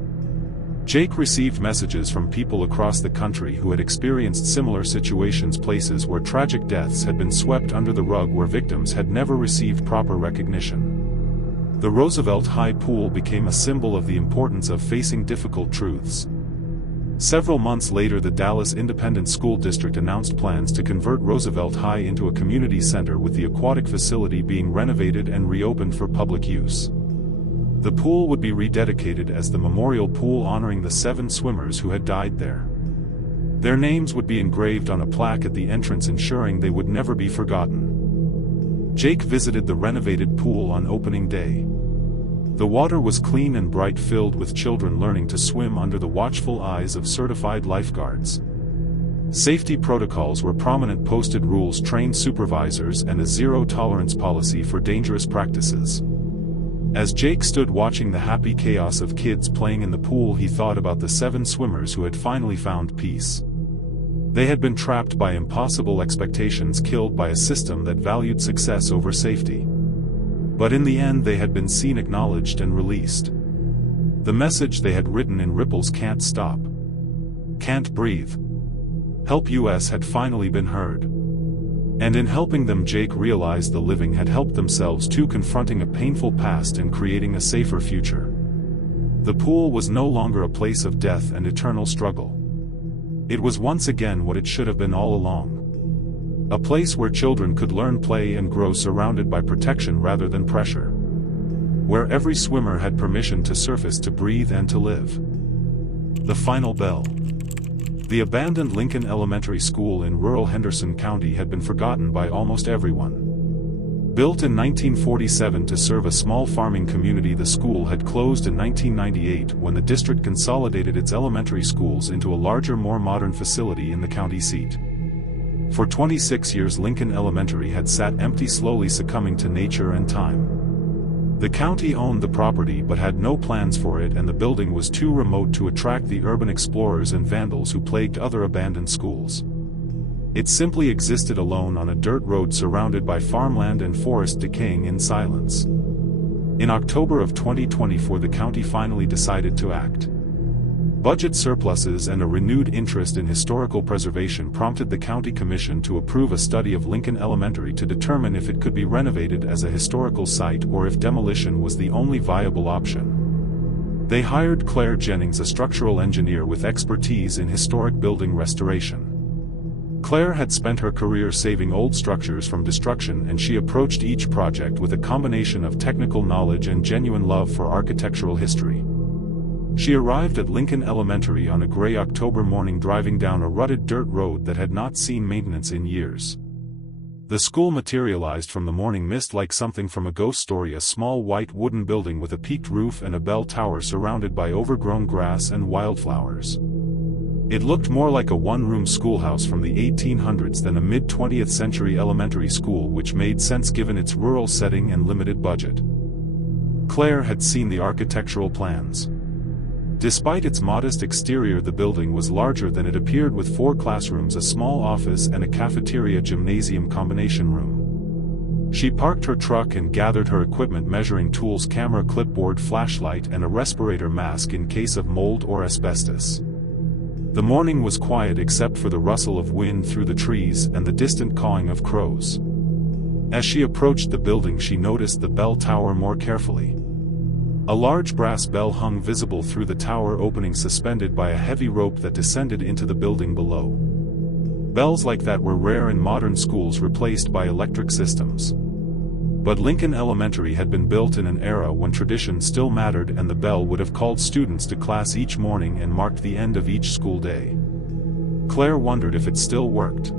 Jake received messages from people across the country who had experienced similar situations, places where tragic deaths had been swept under the rug, where victims had never received proper recognition. The Roosevelt High pool became a symbol of the importance of facing difficult truths. Several months later, the Dallas Independent School District announced plans to convert Roosevelt High into a community center, with the aquatic facility being renovated and reopened for public use. The pool would be rededicated as the memorial pool, honoring the 7 swimmers who had died there. Their names would be engraved on a plaque at the entrance, ensuring they would never be forgotten. Jake visited the renovated pool on opening day. The water was clean and bright, filled with children learning to swim under the watchful eyes of certified lifeguards. Safety protocols were prominent, posted rules, trained supervisors, and a zero-tolerance policy for dangerous practices. As Jake stood watching the happy chaos of kids playing in the pool, he thought about the 7 swimmers who had finally found peace. They had been trapped by impossible expectations, killed by a system that valued success over safety. But in the end they had been seen, acknowledged, and released. The message they had written in ripples: can't stop, can't breathe. Help US had finally been heard. And in helping them, Jake realized the living had helped themselves too, confronting a painful past and creating a safer future. The pool was no longer a place of death and eternal struggle. It was once again what it should have been all along. A place where children could learn, play and grow, surrounded by protection rather than pressure. Where every swimmer had permission to surface, to breathe and to live. The final bell. The abandoned Lincoln Elementary School in rural Henderson County had been forgotten by almost everyone. Built in 1947 to serve a small farming community, the school had closed in 1998 when the district consolidated its elementary schools into a larger, more modern facility in the county seat. For 26 years Lincoln Elementary had sat empty, slowly succumbing to nature and time. The county owned the property but had no plans for it, and the building was too remote to attract the urban explorers and vandals who plagued other abandoned schools. It simply existed alone on a dirt road surrounded by farmland and forest, decaying in silence. In October of 2024 the county finally decided to act. Budget surpluses and a renewed interest in historical preservation prompted the county commission to approve a study of Lincoln Elementary to determine if it could be renovated as a historical site or if demolition was the only viable option. They hired Claire Jennings, a structural engineer with expertise in historic building restoration. Claire had spent her career saving old structures from destruction, and she approached each project with a combination of technical knowledge and genuine love for architectural history. She arrived at Lincoln Elementary on a gray October morning, driving down a rutted dirt road that had not seen maintenance in years. The school materialized from the morning mist like something from a ghost story, a small white wooden building with a peaked roof and a bell tower surrounded by overgrown grass and wildflowers. It looked more like a one-room schoolhouse from the 1800s than a mid-20th century elementary school, which made sense given its rural setting and limited budget. Claire had seen the architectural plans. Despite its modest exterior, the building was larger than it appeared, with 4 classrooms, a small office and a cafeteria-gymnasium combination room. She parked her truck and gathered her equipment: measuring tools, camera, clipboard, flashlight and a respirator mask in case of mold or asbestos. The morning was quiet except for the rustle of wind through the trees and the distant cawing of crows. As she approached the building, she noticed the bell tower more carefully. A large brass bell hung visible through the tower opening, suspended by a heavy rope that descended into the building below. Bells like that were rare in modern schools replaced by electric systems. But Lincoln Elementary had been built in an era when tradition still mattered, and the bell would have called students to class each morning and marked the end of each school day. Claire wondered if it still worked.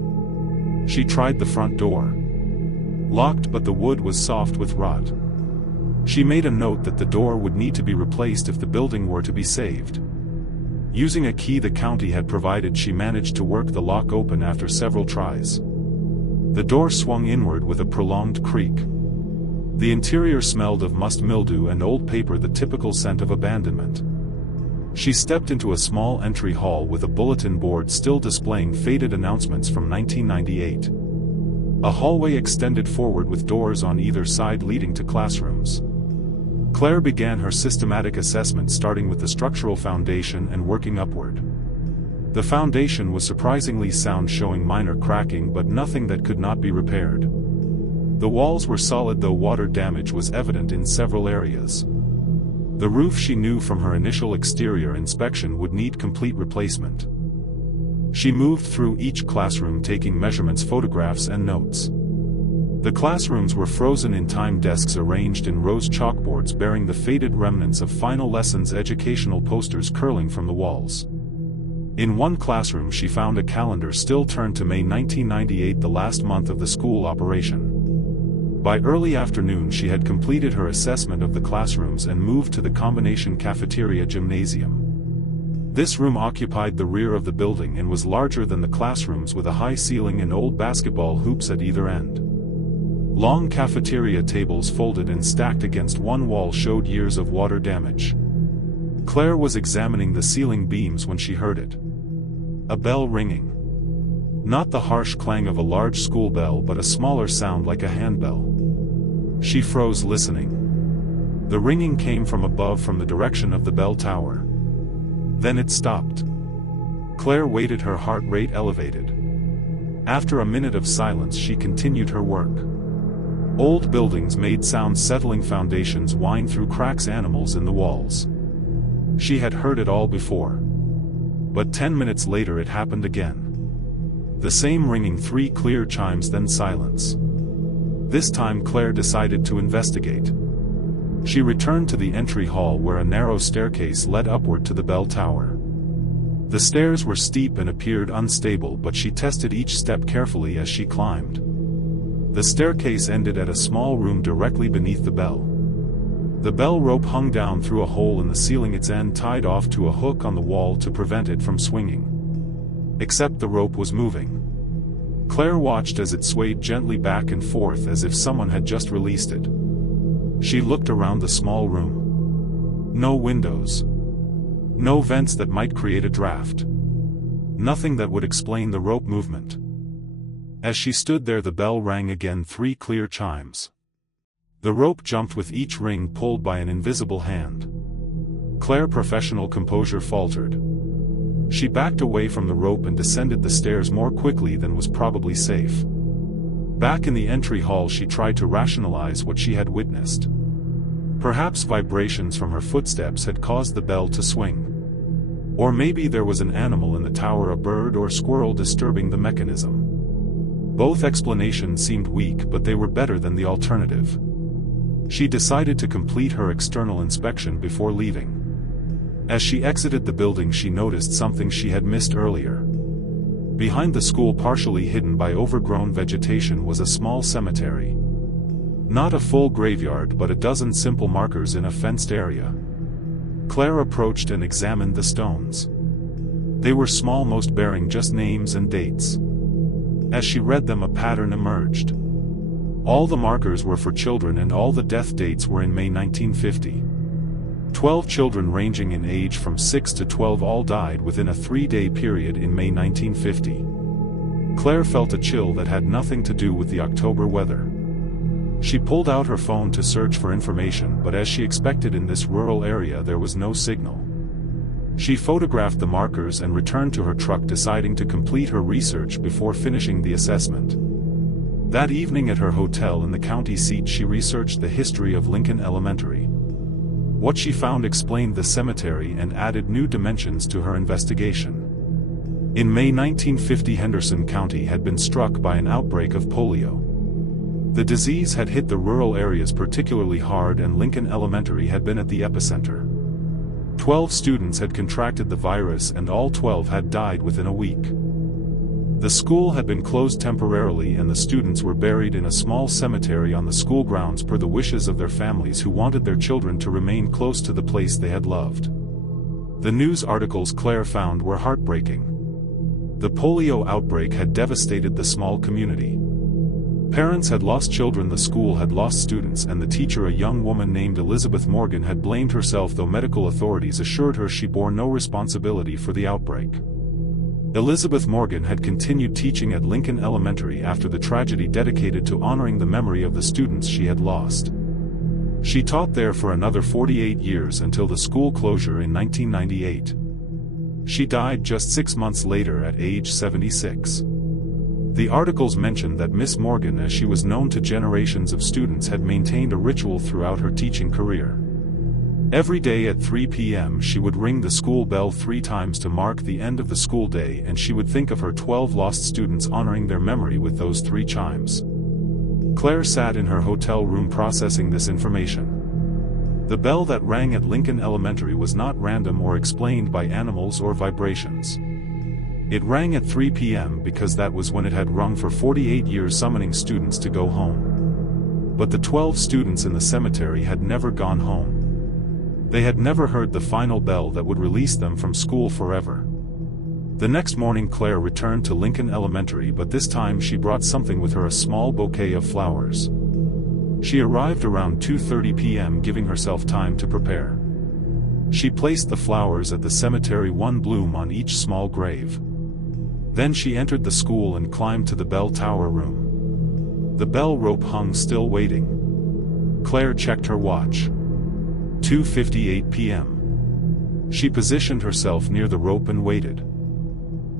She tried the front door. Locked, but the wood was soft with rot. She made a note that the door would need to be replaced if the building were to be saved. Using a key the county had provided, she managed to work the lock open after several tries. The door swung inward with a prolonged creak. The interior smelled of must, mildew and old paper, the typical scent of abandonment. She stepped into a small entry hall with a bulletin board still displaying faded announcements from 1998. A hallway extended forward with doors on either side leading to classrooms. Claire began her systematic assessment, starting with the structural foundation and working upward. The foundation was surprisingly sound, showing minor cracking but nothing that could not be repaired. The walls were solid, though water damage was evident in several areas. The roof, she knew from her initial exterior inspection, would need complete replacement. She moved through each classroom, taking measurements, photographs and notes. The classrooms were frozen in time, desks arranged in rows, chalkboards bearing the faded remnants of final lessons, educational posters curling from the walls. In one classroom she found a calendar still turned to May 1998, the last month of the school operation. By early afternoon she had completed her assessment of the classrooms and moved to the combination cafeteria-gymnasium. This room occupied the rear of the building and was larger than the classrooms, with a high ceiling and old basketball hoops at either end. Long cafeteria tables folded and stacked against one wall showed years of water damage. Claire was examining the ceiling beams when she heard it. A bell ringing. Not the harsh clang of a large school bell, but a smaller sound like a handbell. She froze, listening. The ringing came from above, from the direction of the bell tower. Then it stopped. Claire waited, her heart rate elevated. After a minute of silence she continued her work. Old buildings made sounds, settling foundations whined through cracks, animals in the walls. She had heard it all before. But 10 minutes later it happened again. The same ringing, 3 clear chimes, then silence. This time Claire decided to investigate. She returned to the entry hall where a narrow staircase led upward to the bell tower. The stairs were steep and appeared unstable, but she tested each step carefully as she climbed. The staircase ended at a small room directly beneath the bell. The bell rope hung down through a hole in the ceiling, its end tied off to a hook on the wall to prevent it from swinging. Except the rope was moving. Claire watched as it swayed gently back and forth as if someone had just released it. She looked around the small room. No windows. No vents that might create a draft. Nothing that would explain the rope movement. As she stood there, the bell rang again, 3 clear chimes. The rope jumped with each ring pulled by an invisible hand. Claire's professional composure faltered. She backed away from the rope and descended the stairs more quickly than was probably safe. Back in the entry hall, she tried to rationalize what she had witnessed. Perhaps vibrations from her footsteps had caused the bell to swing. Or maybe there was an animal in the tower, a bird or squirrel, disturbing the mechanism. Both explanations seemed weak, but they were better than the alternative. She decided to complete her external inspection before leaving. As she exited the building, she noticed something she had missed earlier. Behind the school, partially hidden by overgrown vegetation, was a small cemetery. Not a full graveyard, but a dozen simple markers in a fenced area. Claire approached and examined the stones. They were small, most bearing just names and dates. As she read them, a pattern emerged. All the markers were for children, and all the death dates were in May 1950. 12 children ranging in age from 6 to 12 all died within a 3-day period in May 1950. Claire felt a chill that had nothing to do with the October weather. She pulled out her phone to search for information, but as she expected in this rural area, there was no signal. She photographed the markers and returned to her truck, deciding to complete her research before finishing the assessment. That evening at her hotel in the county seat, she researched the history of Lincoln Elementary. What she found explained the cemetery and added new dimensions to her investigation. In May 1950, Henderson County had been struck by an outbreak of polio. The disease had hit the rural areas particularly hard, and Lincoln Elementary had been at the epicenter. 12 students had contracted the virus, and all 12 had died within a week. The school had been closed temporarily, and the students were buried in a small cemetery on the school grounds per the wishes of their families, who wanted their children to remain close to the place they had loved. The news articles Claire found were heartbreaking. The polio outbreak had devastated the small community. Parents had lost children, the school had lost students, and the teacher, a young woman named Elizabeth Morgan, had blamed herself, though medical authorities assured her she bore no responsibility for the outbreak. Elizabeth Morgan had continued teaching at Lincoln Elementary after the tragedy, dedicated to honoring the memory of the students she had lost. She taught there for another 48 years until the school closure in 1998. She died just 6 months later at age 76. The articles mentioned that Miss Morgan, as she was known to generations of students, had maintained a ritual throughout her teaching career. Every day at 3 p.m. she would ring the school bell 3 times to mark the end of the school day, and she would think of her 12 lost students, honoring their memory with those 3 chimes. Claire sat in her hotel room processing this information. The bell that rang at Lincoln Elementary was not random or explained by animals or vibrations. It rang at 3 p.m. because that was when it had rung for 48 years, summoning students to go home. But the 12 students in the cemetery had never gone home. They had never heard the final bell that would release them from school forever. The next morning, Claire returned to Lincoln Elementary, but this time she brought something with her, a small bouquet of flowers. She arrived around 2:30 p.m., giving herself time to prepare. She placed the flowers at the cemetery, 1 bloom on each small grave. Then she entered the school and climbed to the bell tower room. The bell rope hung still, waiting. Claire checked her watch. 2:58 p.m. She positioned herself near the rope and waited.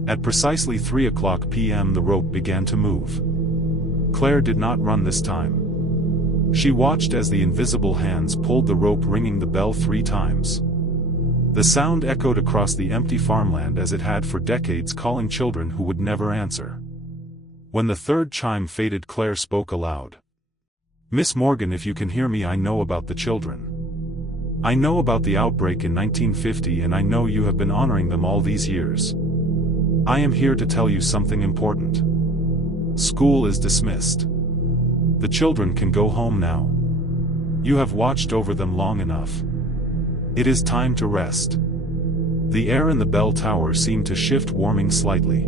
At precisely 3 o'clock p.m. the rope began to move. Claire did not run this time. She watched as the invisible hands pulled the rope, ringing the bell 3 times. The sound echoed across the empty farmland as it had for decades, calling children who would never answer. When the third chime faded, Claire spoke aloud. "Miss Morgan, if you can hear me, I know about the children. I know about the outbreak in 1950, and I know you have been honoring them all these years. I am here to tell you something important. School is dismissed. The children can go home now. You have watched over them long enough. It is time to rest." The air in the bell tower seemed to shift, warming slightly.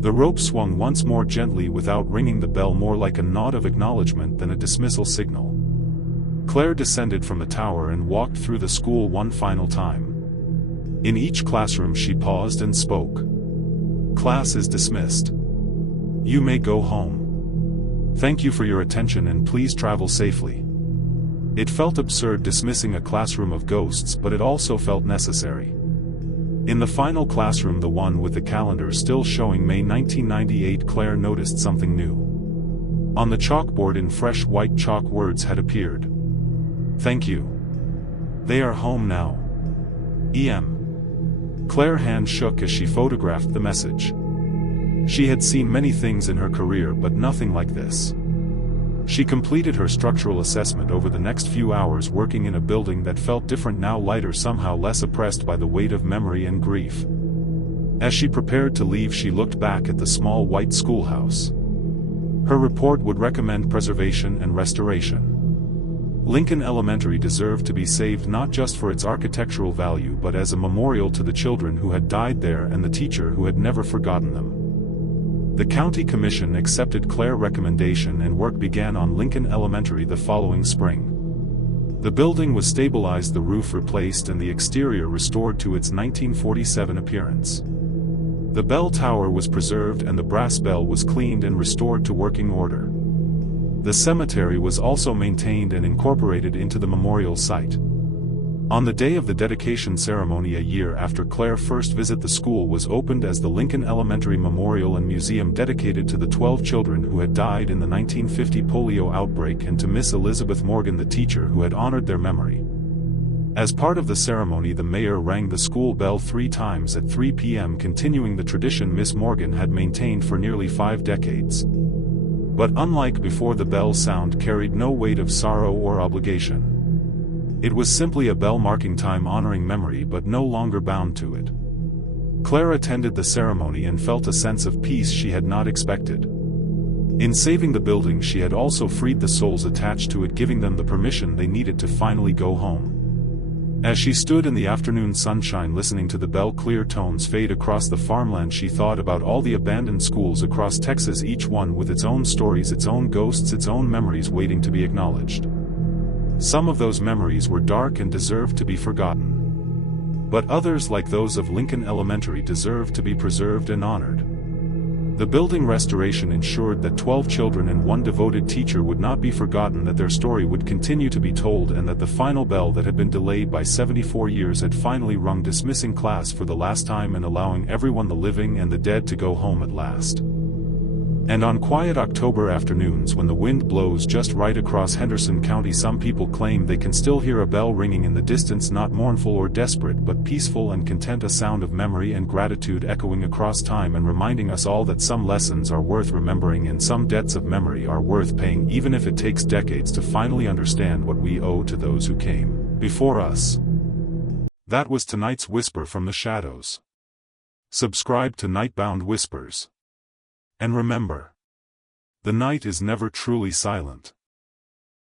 The rope swung once more gently without ringing the bell, more like a nod of acknowledgement than a dismissal signal. Claire descended from the tower and walked through the school one final time. In each classroom she paused and spoke. "Class is dismissed. You may go home. Thank you for your attention and please travel safely." It felt absurd dismissing a classroom of ghosts, but it also felt necessary. In the final classroom, the one with the calendar still showing May 1998, Claire noticed something new. On the chalkboard in fresh white chalk, words had appeared. "Thank you. They are home now. E.M." Claire's hand shook as she photographed the message. She had seen many things in her career, but nothing like this. She completed her structural assessment over the next few hours, working in a building that felt different now, lighter, somehow less oppressed by the weight of memory and grief. As she prepared to leave, she looked back at the small white schoolhouse. Her report would recommend preservation and restoration. Lincoln Elementary deserved to be saved, not just for its architectural value but as a memorial to the children who had died there and the teacher who had never forgotten them. The county commission accepted Claire's recommendation and work began on Lincoln Elementary the following spring. The building was stabilized, the roof replaced, and the exterior restored to its 1947 appearance. The bell tower was preserved and the brass bell was cleaned and restored to working order. The cemetery was also maintained and incorporated into the memorial site. On the day of the dedication ceremony a year after Claire's first visit, the school was opened as the Lincoln Elementary Memorial and Museum, dedicated to the 12 children who had died in the 1950 polio outbreak and to Miss Elizabeth Morgan, the teacher who had honored their memory. As part of the ceremony, the mayor rang the school bell 3 times at 3 p.m., continuing the tradition Miss Morgan had maintained for nearly 5 decades. But unlike before, the bell sound carried no weight of sorrow or obligation. It was simply a bell marking time, honoring memory, but no longer bound to it. Claire attended the ceremony and felt a sense of peace she had not expected. In saving the building, she had also freed the souls attached to it, giving them the permission they needed to finally go home. As she stood in the afternoon sunshine listening to the bell clear tones fade across the farmland, she thought about all the abandoned schools across Texas, each one with its own stories, its own ghosts, its own memories waiting to be acknowledged. Some of those memories were dark and deserved to be forgotten. But others, like those of Lincoln Elementary, deserved to be preserved and honored. The building restoration ensured that 12 children and 1 devoted teacher would not be forgotten, that their story would continue to be told, and that the final bell that had been delayed by 74 years had finally rung, dismissing class for the last time and allowing everyone, the living and the dead, to go home at last. And on quiet October afternoons, when the wind blows just right across Henderson County, some people claim they can still hear a bell ringing in the distance, not mournful or desperate but peaceful and content, a sound of memory and gratitude echoing across time and reminding us all that some lessons are worth remembering and some debts of memory are worth paying, even if it takes decades to finally understand what we owe to those who came before us. That was tonight's Whisper from the Shadows. Subscribe to Nightbound Whispers. And remember, the night is never truly silent.